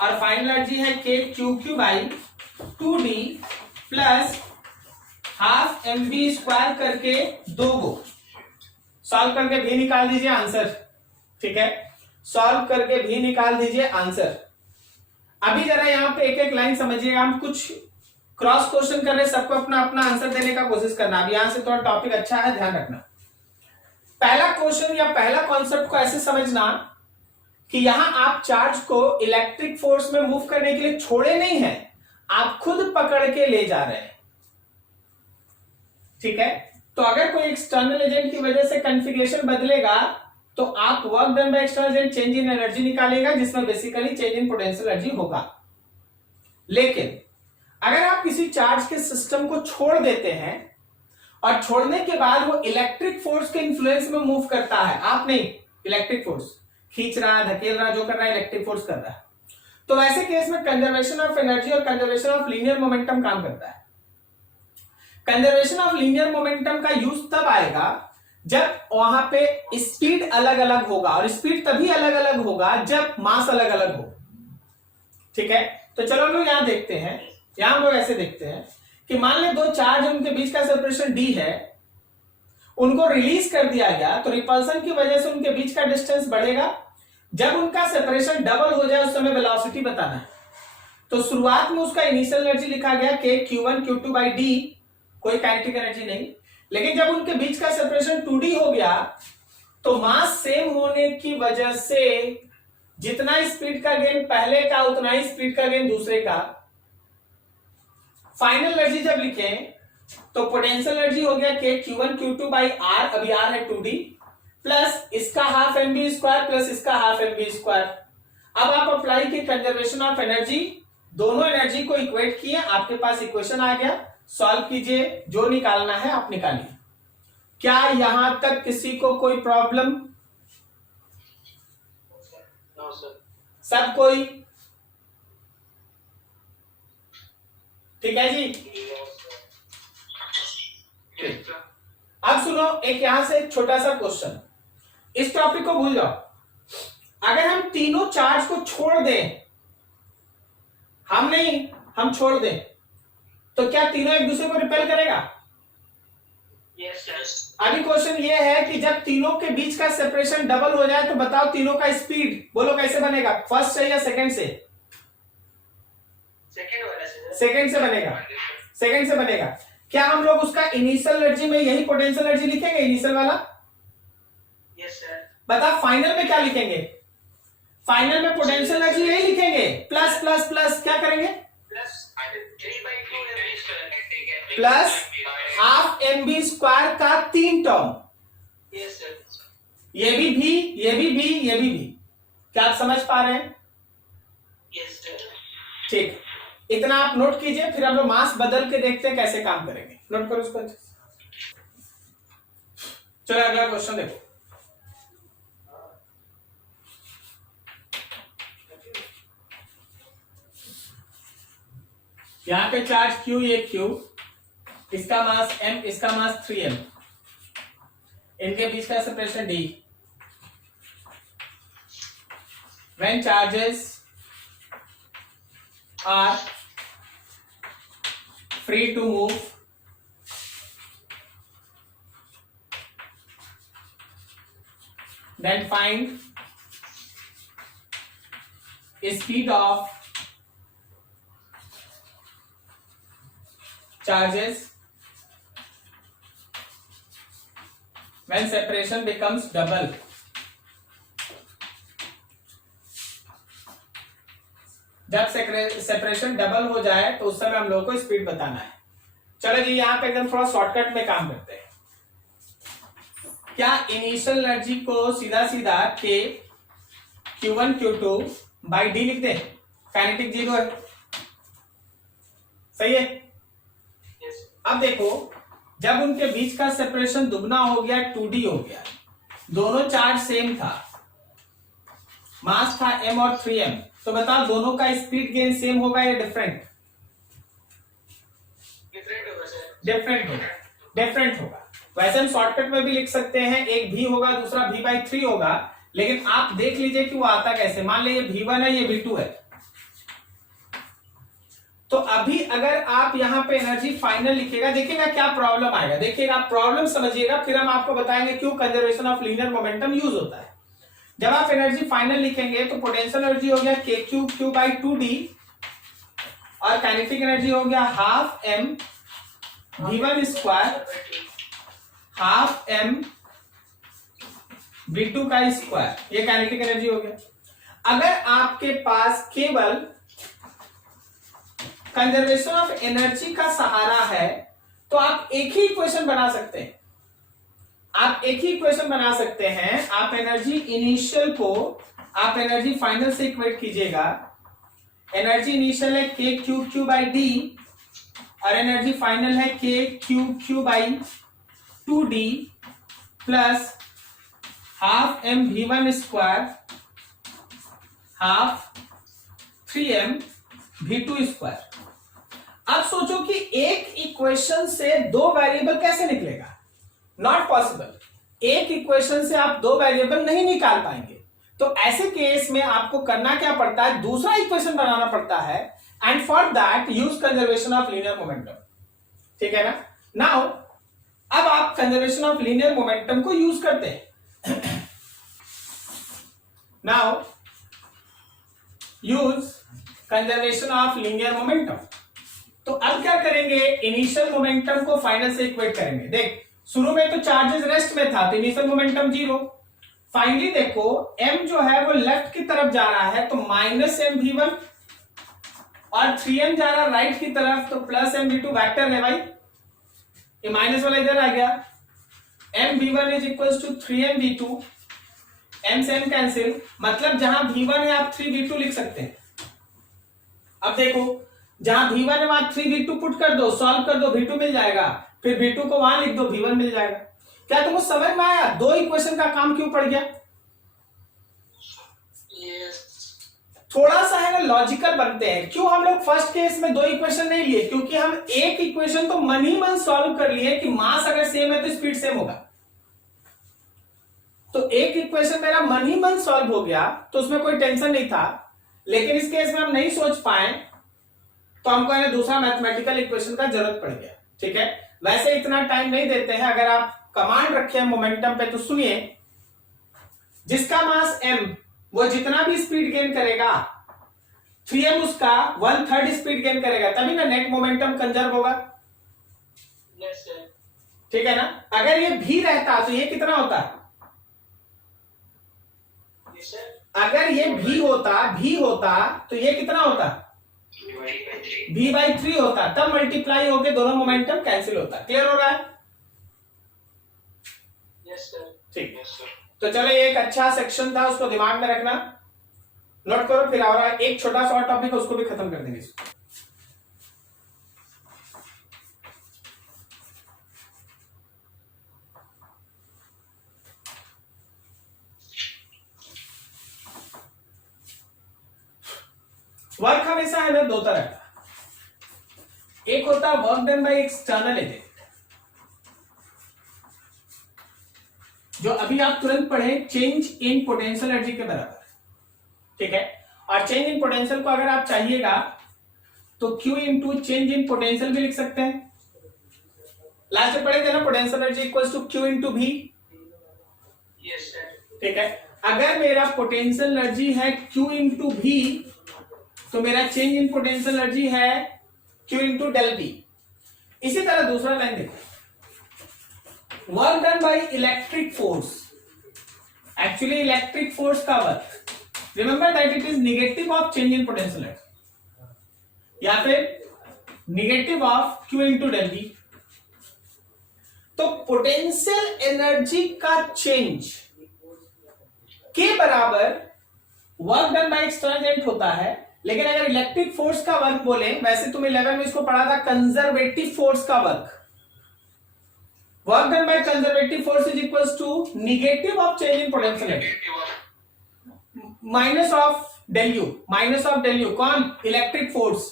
और फाइनल एनर्जी है KQQ/2D प्लस हाफ mv² करके 2 गो। सॉल्व करके भी निकाल दीजिए आंसर, ठीक है? सॉल्व करके भी निकाल दीजिए आंसर। अभी जरा यहाँ पे एक एक लाइन समझिएगा, हम कुछ क्रॉस क्वेश्चन कर रहे हैं, सबको अपना अपना आंसर देने का कोशिश करना। अब यहां से थोड़ा टॉपिक अच्छा है, ध्यान रखना। पहला क्वेश्चन या पहला कॉन्सेप्ट को ऐसे समझना कि यहां आप चार्ज को इलेक्ट्रिक फोर्स में मूव करने के लिए छोड़े नहीं है, आप खुद पकड़ के ले जा रहे हैं, ठीक है? तो अगर कोई एक्सटर्नल एजेंट की वजह से कॉन्फ़िगरेशन बदलेगा तो आप work done by external agent change in energy निकालेगा, जिसमें basically change in potential energy होगा। लेकिन अगर आप किसी चार्ज के सिस्टम को छोड़ देते हैं और छोड़ने के बाद वो इलेक्ट्रिक फोर्स के इन्फ्लुएंस में मूव करता है, आप नहीं, इलेक्ट्रिक फोर्स खींच रहा है, धकेल रहा है, जो कर रहा है इलेक्ट्रिक फोर्स कर रहा है, तो वैसे केस में कंजर्वेशन ऑफ एनर्जी और कंजर्वेशन ऑफ लीनियर मोमेंटम काम करता है। कंजर्वेशन ऑफ लीनियर मोमेंटम का यूज तब आएगा जब वहां पे स्पीड अलग अलग होगा, और स्पीड तभी अलग अलग होगा जब मास अलग अलग हो, ठीक है? तो चलो हम लोग यहां देखते हैं, यहां हम लोग ऐसे देखते हैं कि मान ले दो चार्ज, उनके बीच का सेपरेशन d है, उनको रिलीज कर दिया गया तो रिपल्सन की वजह से उनके बीच का डिस्टेंस बढ़ेगा। जब उनका सेपरेशन डबल हो जाए उस समय वेलोसिटी बताना है। तो शुरुआत में उसका इनिशियल एनर्जी लिखा गया KQ1/Q2/D, कोई काइनेटिक एनर्जी नहीं। लेकिन जब उनके बीच का सेपरेशन 2D हो गया तो मास सेम होने की वजह से जितना स्पीड का गेन पहले का उतना ही स्पीड का गेन दूसरे का। फाइनल एनर्जी जब लिखें तो पोटेंशियल एनर्जी हो गया KQ1/Q2/R, अभी R है 2D, प्लस इसका हाफ mv² प्लस इसका हाफ mv²। अब आप अप्लाई की कंजर्वेशन ऑफ एनर्जी, दोनों एनर्जी को इक्वेट किए, आपके पास इक्वेशन आ गया, सॉल्व कीजिए, जो निकालना है आप निकालिए। क्या यहां तक किसी को कोई प्रॉब्लम? No sir. सब कोई ठीक है जी? Yes, sir. अब सुनो, एक यहां से एक छोटा सा क्वेश्चन, इस टॉपिक को भूल जाओ। अगर हम तीनों चार्ज को छोड़ दें, हम नहीं, हम छोड़ दें, तो क्या तीनों एक दूसरे को रिपेल करेगा? Yes sir. अभी क्वेश्चन ये है कि जब तीनों के बीच का सेपरेशन डबल हो जाए तो बताओ तीनों का स्पीड बोलो कैसे बनेगा, फर्स्ट से या सेकंड से? सेकंड वाला से। सेकंड से बनेगा, सेकंड से बनेगा। क्या हम लोग उसका इनिशियल एनर्जी में यही पोटेंशियल एनर्जी लिखेंगे, इनिशियल वाला? Yes sir. बता फाइनल में क्या लिखेंगे? फाइनल में पोटेंशियल एनर्जी यही लिखेंगे, प्लस प्लस प्लस क्या करेंगे? Plus 3/2 mv sir. Plus half mv² का 3 टर्म, यस सर। ये भी, ये भी। क्या आप समझ पा रहे हैं? Yes sir. ठीक, इतना आप नोट कीजिए, फिर हम लोग मास बदल के देखते हैं कैसे काम करेंगे। नोट करो उसको। चलो अगला क्वेश्चन देखो। यहां पे चार्ज Q, ये Q, इसका मास M, इसका मास 3M। इनके बीच का separation d when charges are free to move then find speed of charges when separation becomes double. जब सेपरेशन डबल हो जाए तो उस समय हम लोगों को स्पीड बताना है। चलो जी यहां पे एकदम थोड़ा शॉर्टकट में काम करते हैं। क्या इनिशियल एनर्जी को सीधा सीधा के Q1 Q2 बाई डी लिख दे? काइनेटिक 0 है, सही है। अब देखो जब उनके बीच का सेपरेशन दुगना हो गया 2D हो गया, दोनों चार्ज सेम था, मास था m और 3m, तो बताओ दोनों का स्पीड गेन सेम होगा या डिफरेंट? डिफरेंट होगा। वैसे हम शॉर्टकट में भी लिख सकते हैं, एक v होगा दूसरा v/3 होगा, लेकिन आप देख लीजिए कि वो आता कैसे। मान लीजिए v1 है ये v2 है, तो अभी अगर आप यहां पे एनर्जी फाइनल लिखेगा, देखिएगा क्या प्रॉब्लम आएगा, देखिएगा आप प्रॉब्लम समझिएगा, फिर हम आपको बताएंगे क्यों conservation of linear momentum use होता है। जब आप एनर्जी फाइनल लिखेंगे तो पोटेंशियल एनर्जी हो गया k3q/2d और काइनेटिक एनर्जी हो गया half m v1 square half m v2 का स्क्वायर, ये काइनेटिक एनर्जी हो गया। अगर आपके पास केवल कंजर्वेशन ऑफ एनर्जी का सहारा है तो आप एक ही इक्वेशन बना सकते हैं, आप एक ही इक्वेशन बना सकते हैं। आप एनर्जी इनिशियल को आप एनर्जी फाइनल से इक्वेट कीजिएगा। एनर्जी इनिशियल है k3q/d और एनर्जी फाइनल है k3q/2d plus half m v1 square half 3m v2 square. अब सोचो कि एक इक्वेशन से दो वेरिएबल कैसे निकलेगा? Not possible. एक इक्वेशन से आप दो वेरिएबल नहीं निकाल पाएंगे, तो ऐसे केस में आपको करना क्या पड़ता है, दूसरा इक्वेशन बनाना पड़ता है, and for that use conservation of linear momentum. ठीक है ना? नाउ अब आप कंजर्वेशन ऑफ लीनियर मोमेंटम को यूज करते हैं। Now use conservation of linear momentum. तो अब क्या करेंगे, इनिशियल मोमेंटम को फाइनल से इक्वेट करेंगे। देख शुरू में तो चार्जेस रेस्ट में था तो इनिशियल मोमेंटम 0, फाइनली देखो m जो है वो लेफ्ट की तरफ जा रहा है तो -mv1 और 3m जा रहा है राइट की तरफ तो +mv2 वेक्टर है भाई, ये माइनस वाला इधर आ गया। mv1 is equal to 3mv2, m से m कैंसिल, मतलब जहां v1 है आप 3v2 लिख सकते हैं। अब देखो जहां v1 है वहां 3v2 पुट कर दो, सॉल्व कर दो, v2 मिल जाएगा, फिर v2 को वहां लिख दो, v1 मिल जाएगा। क्या तुमको समझ में आया दो इक्वेशन का काम क्यों पड़ गया? थोड़ा सा है ना लॉजिकल बनते हैं। क्यों हम लोग फर्स्ट केस में दो इक्वेशन नहीं लिए? क्योंकि हम एक इक्वेशन तो मन ही मन सॉल्व कर लिए कि मास अगर सेम है तो स्पीड सेम होगा, तो एक इक्वेशन मेरा मन ही मन सॉल्व हो गया तो उसमें कोई टेंशन नहीं था। लेकिन इस केस में हम नहीं सोच पाए तो हमको है दूसरा मैथमेटिकल इक्वेशन का जरूरत पड़ गया। ठीक है, वैसे इतना टाइम नहीं देते हैं। अगर आप कमांड रखे हैं मोमेंटम पे तो सुनिए, जिसका मास m वो जितना भी स्पीड गेन करेगा 3m उसका 1/3 स्पीड गेन करेगा, तभी ना नेट मोमेंटम कंजर्व होगा। ठीक है ना? अगर ये v रहता तो ये कितना होता? अगर ये v होता तो ये कितना होता? v/3 होता, तब मल्टीप्लाई होके दोनों मोमेंटम कैंसिल होता। क्लियर हो रहा है? ठीक, तो चलो ये एक अच्छा सेक्शन था, उसको दिमाग में रखना, नोट करो। फिर और एक छोटा सा टॉपिक उसको भी खत्म कर देंगे। वर्क हमेशा है ना दो तरह का, एक होता है work done by external agent, जो अभी आप तुरंत पढ़े, चेंज इन पोटेंशियल एनर्जी के बराबर, ठीक है। और चेंज इन पोटेंशियल को अगर आप चाहिएगा तो Q into change in potential भी लिख सकते हैं। लास्ट में पढ़े थे ना, potential energy equals to Q into V, yes sir. ठीक है। अगर मेरा पोटेंशियल एनर्जी है Q इंटू V, तो मेरा चेंज इन पोटेंशियल एनर्जी है Q इंटू डेल V। इसी तरह दूसरा लाइन देखो, work done by electric force, actually electric force का work, remember that it is negative of change in potential energy या फिर negative of Q into del V। तो potential energy का change के बराबर work done by external agent होता है। लेकिन अगर इलेक्ट्रिक फोर्स का वर्क बोले, वैसे तुम 11 में इसको पढ़ा था, कंजर्वेटिव फोर्स का work, work done by conservative force is equals to negative of change in potential energy minus of del U, कौन? इलेक्ट्रिक फोर्स,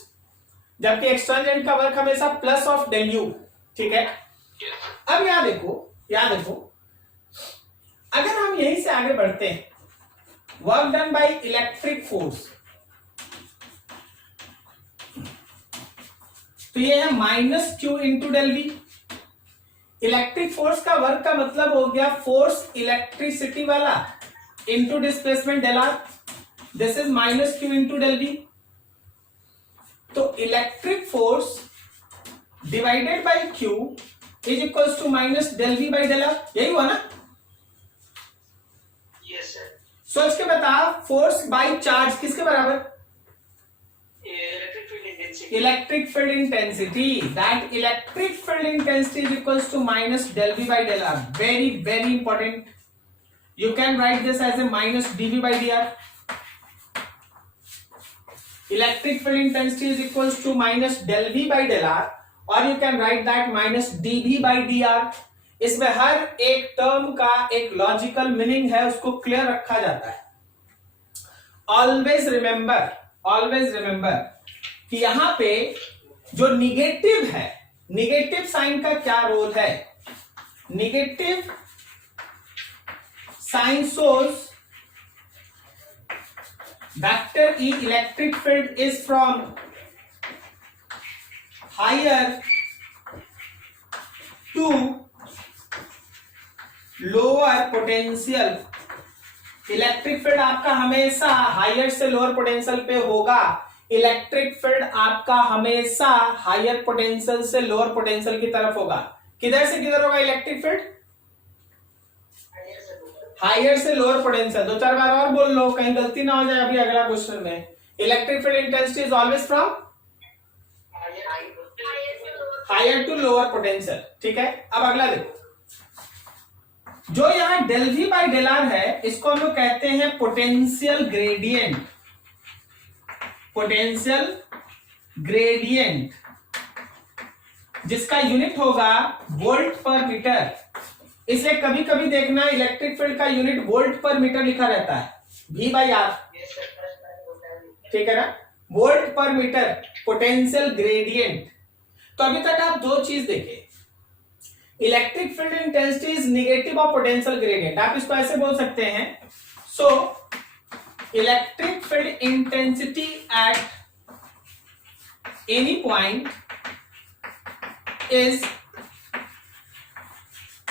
जबकि एक्सटर्नल एजेंट का वर्क हमेशा प्लस ऑफ डेल यू, ठीक है। अब यहां देखो, अगर हम यहीं से आगे बढ़ते हैं, work done by electric force, तो ये है minus Q into del V। Electric force का वर्क का मतलब हो गया फोर्स इलेक्ट्रिसिटी वाला into displacement del R, this is minus Q into del V। तो electric force divided by Q is equals to minus del V by del R, यही हुआ ना? Yes sir. सोच के बता, फोर्स बाय चार्ज किसके बराबर? Electric field intensity. Electric field intensity, that electric field intensity is equals to minus del V by del R। Very very important, you can write this as a minus dV by dr। Electric field intensity is equals to minus del V by del R, और you can write that minus dV by dr। इसमें हर एक term का एक logical meaning है, उसको clear रखा जाता है। ऑलवेज रिमेंबर कि यहां पे जो निगेटिव है, निगेटिव साइन का क्या रोल है? Negative sign shows vector E electric field is from higher to lower potential. Electric field आपका हमेशा हायर से लोअर पोटेंशियल पे होगा। इलेक्ट्रिक फील्ड आपका हमेशा हायर पोटेंशियल से लोअर पोटेंशियल की तरफ होगा। किधर से किधर होगा इलेक्ट्रिक फील्ड? हायर से लोअर पोटेंशियल। दो चार बार और बोल लो, कहीं गलती ना हो जाए अभी अगला क्वेश्चन में। Electric field intensity is always from higher to lower potential, ठीक है। अब अगला देखो, जो यहां del V by del R है, इसको हम लोग कहते हैं पोटेंशियल ग्रेडियंट। पोटेंशियल ग्रेडियंट जिसका यूनिट होगा वोल्ट पर मीटर। इसलिए कभी कभी देखना इलेक्ट्रिक फील्ड का यूनिट वोल्ट पर मीटर लिखा रहता है, V बाई R, ठीक है ना, वोल्ट पर मीटर, पोटेंशियल ग्रेडियंट। तो अभी तक आप दो चीज देखे, electric field intensity is negative of potential gradient. आप इसको ऐसे बोल सकते हैं, so electric field intensity at any point is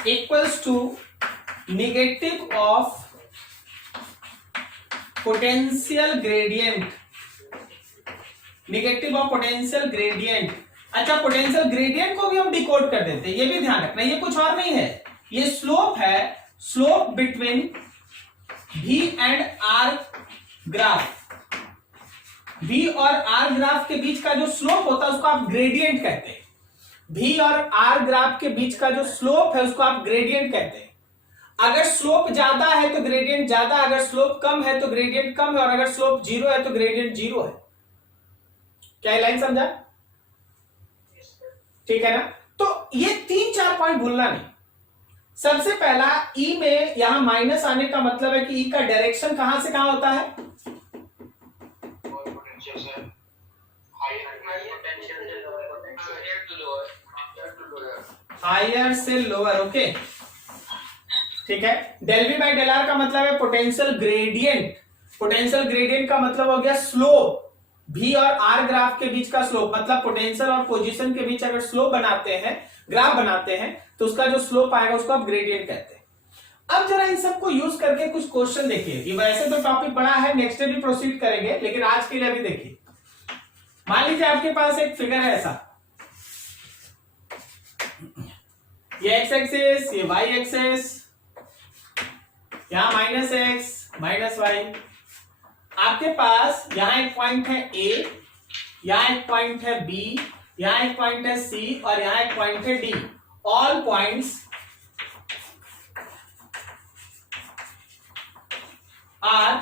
equals to negative of potential gradient, negative of potential gradient. अच्छा, पोटेंशियल ग्रेडियंट को भी हम डिकोड कर देते हैं, ये भी ध्यान रखना, ये कुछ और नहीं है, ये स्लोप है, slope between V and R graph. V और R ग्राफ के बीच का जो स्लोप होता है उसको आप ग्रेडियंट कहते हैं। V और R ग्राफ के बीच का जो स्लोप है उसको आप ग्रेडियंट कहते हैं। अगर स्लोप ज्यादा है तो ग्रेडियंट ज्यादा, अगर स्लोप कम है तो ग्रेडियंट कम है, और अगर स्लोप जीरो है तो ग्रेडियंट जीरो है। क्या ये लाइन समझा? ठीक है ना। तो ये 3-4 पॉइंट भूलना नहीं। सबसे पहला, E में यहां माइनस आने का मतलब है कि E का डायरेक्शन कहां से कहां होता है? हायर से लोअर, ओके। ठीक है। Del V by del R का मतलब है पोटेंशियल ग्रेडियंट। पोटेंशियल ग्रेडियंट का मतलब हो गया स्लोप, V और R ग्राफ के बीच का स्लोप, मतलब पोटेंशियल और पोजीशन के बीच अगर स्लोप बनाते हैं, ग्राफ बनाते हैं, तो उसका जो स्लोप आएगा उसको आप ग्रेडियंट कहते हैं। अब जरा इन सबको यूज करके कुछ क्वेश्चन देखिए। ये वैसे तो टॉपिक बड़ा है, नेक्स्ट डे भी प्रोसीड करेंगे, लेकिन आज के लिए अभी देखिए। मान लीजिए आपके पास एक फिगर है ऐसा, ये एक्स एक्सिस, ये वाई एक्सिस, यहां माइनस एक्स माइनस वाई। आपके पास यहां एक पॉइंट है ए, यहां एक पॉइंट है बी, यहां एक पॉइंट है सी और यहां एक पॉइंट है D. All points are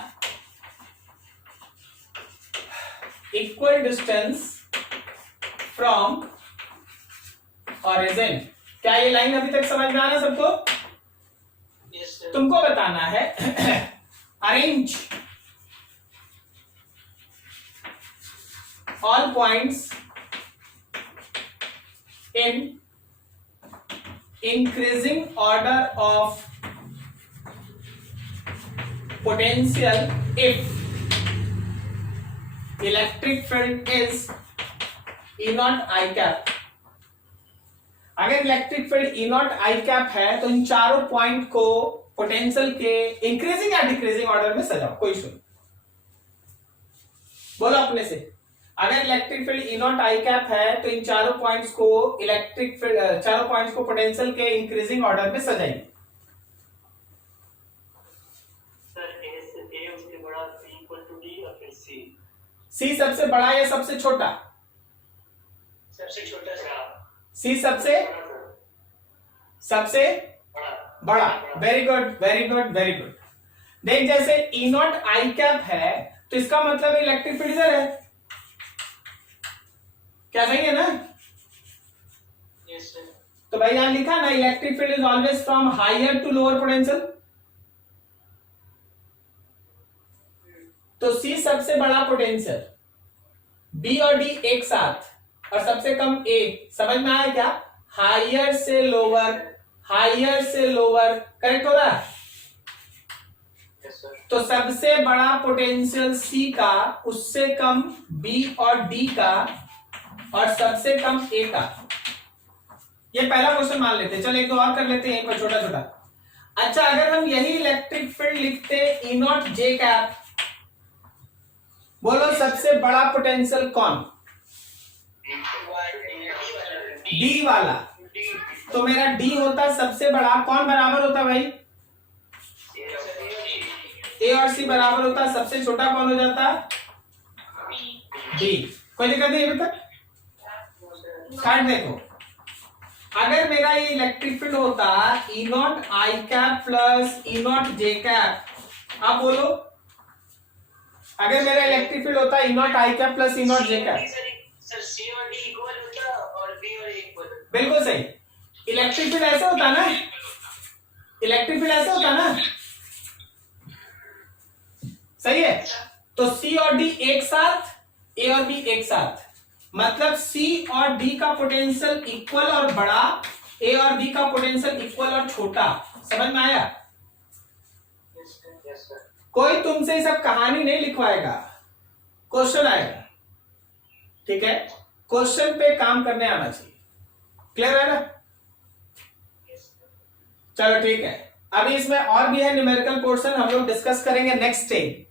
equal distance from origin. क्या ये लाइन अभी तक समझ में आ रहा सबको? Yes sir. तुमको बताना है arrange all points in increasing order of potential if electric field is E naught I cap। अगर electric field E naught I cap है तो इन चारों पॉइंट को पोटेंशियल के इंक्रीजिंग या डिक्रीजिंग ऑर्डर में सजाओ। कोई सुन बोलो अपने से। अगर electric field E naught I cap है तो इन चारों पॉइंट्स को इलेक्ट्रिक फील्ड, चारों पॉइंट्स को पोटेंशियल के इंक्रीजिंग ऑर्डर में सजाइए। सर ए से ए उसके बड़ा C इक्वल टू D और फिर C। सी सबसे बड़ा या सबसे छोटा? सबसे छोटा सा। सी सबसे सबसे बड़ा। बड़ा। Very good very good very good. देख जैसे E naught I cap है तो इसका मतलब इलेक्ट्रिक फील्ड इधर है, क्या सही है ना? Yes sir. तो भाई यहां लिखा ना electric field is always from higher to lower potential. तो सी सबसे बड़ा पोटेंशियल, बी और डी एक साथ और सबसे कम ए। समझ में आया क्या? हायर से लोअर, हायर से लोअर, करेक्ट हो रहा है? Yes sir. तो सबसे बड़ा पोटेंशियल सी का, उससे कम बी और डी का और सबसे कम ए का। ये पहला क्वेश्चन मान लेते हैं। चल एक दो और कर लेते हैं यहीं पर छोटा छोटा। अच्छा अगर हम यही इलेक्ट्रिक फील्ड लिखते E naught J cap, बोलो सबसे बड़ा पोटेंशियल कौन? डी वाला। तो मेरा डी होता सबसे बड़ा, कौन बराबर होता भाई? ए और सी बराबर होता, सबसे छोटा कौन हो जाता? डी। कोई दिक्कत नहीं अभी तक? काट देखो, अगर मेरा ये इलेक्ट्रिक फील्ड होता E naught I cap plus E naught J cap, आप बोलो अगर मेरा इलेक्ट्रिक फील्ड होता E naught I cap plus E naught J cap। Sir C और D इक्वल होता और B और A इक्वल। बिल्कुल सही। इलेक्ट्रिक फील्ड ऐसे होता ना, इलेक्ट्रिक फील्ड ऐसे होता ना, सही है। तो C और D एक साथ, A और B एक साथ, मतलब C और D का पोटेंशियल इक्वल और बड़ा, A और B का पोटेंशियल इक्वल और छोटा। समझ में आया? Yes sir. कोई तुमसे ये सब कहानी नहीं लिखवाएगा, क्वेश्चन आएगा, ठीक है? क्वेश्चन पे काम करने आना चाहिए। क्लियर है ना? चलो ठीक है। अभी इसमें और भी है न्यूमेरिकल पोर्शन, हम लोग डिस्कस करेंगे नेक्स्ट डे।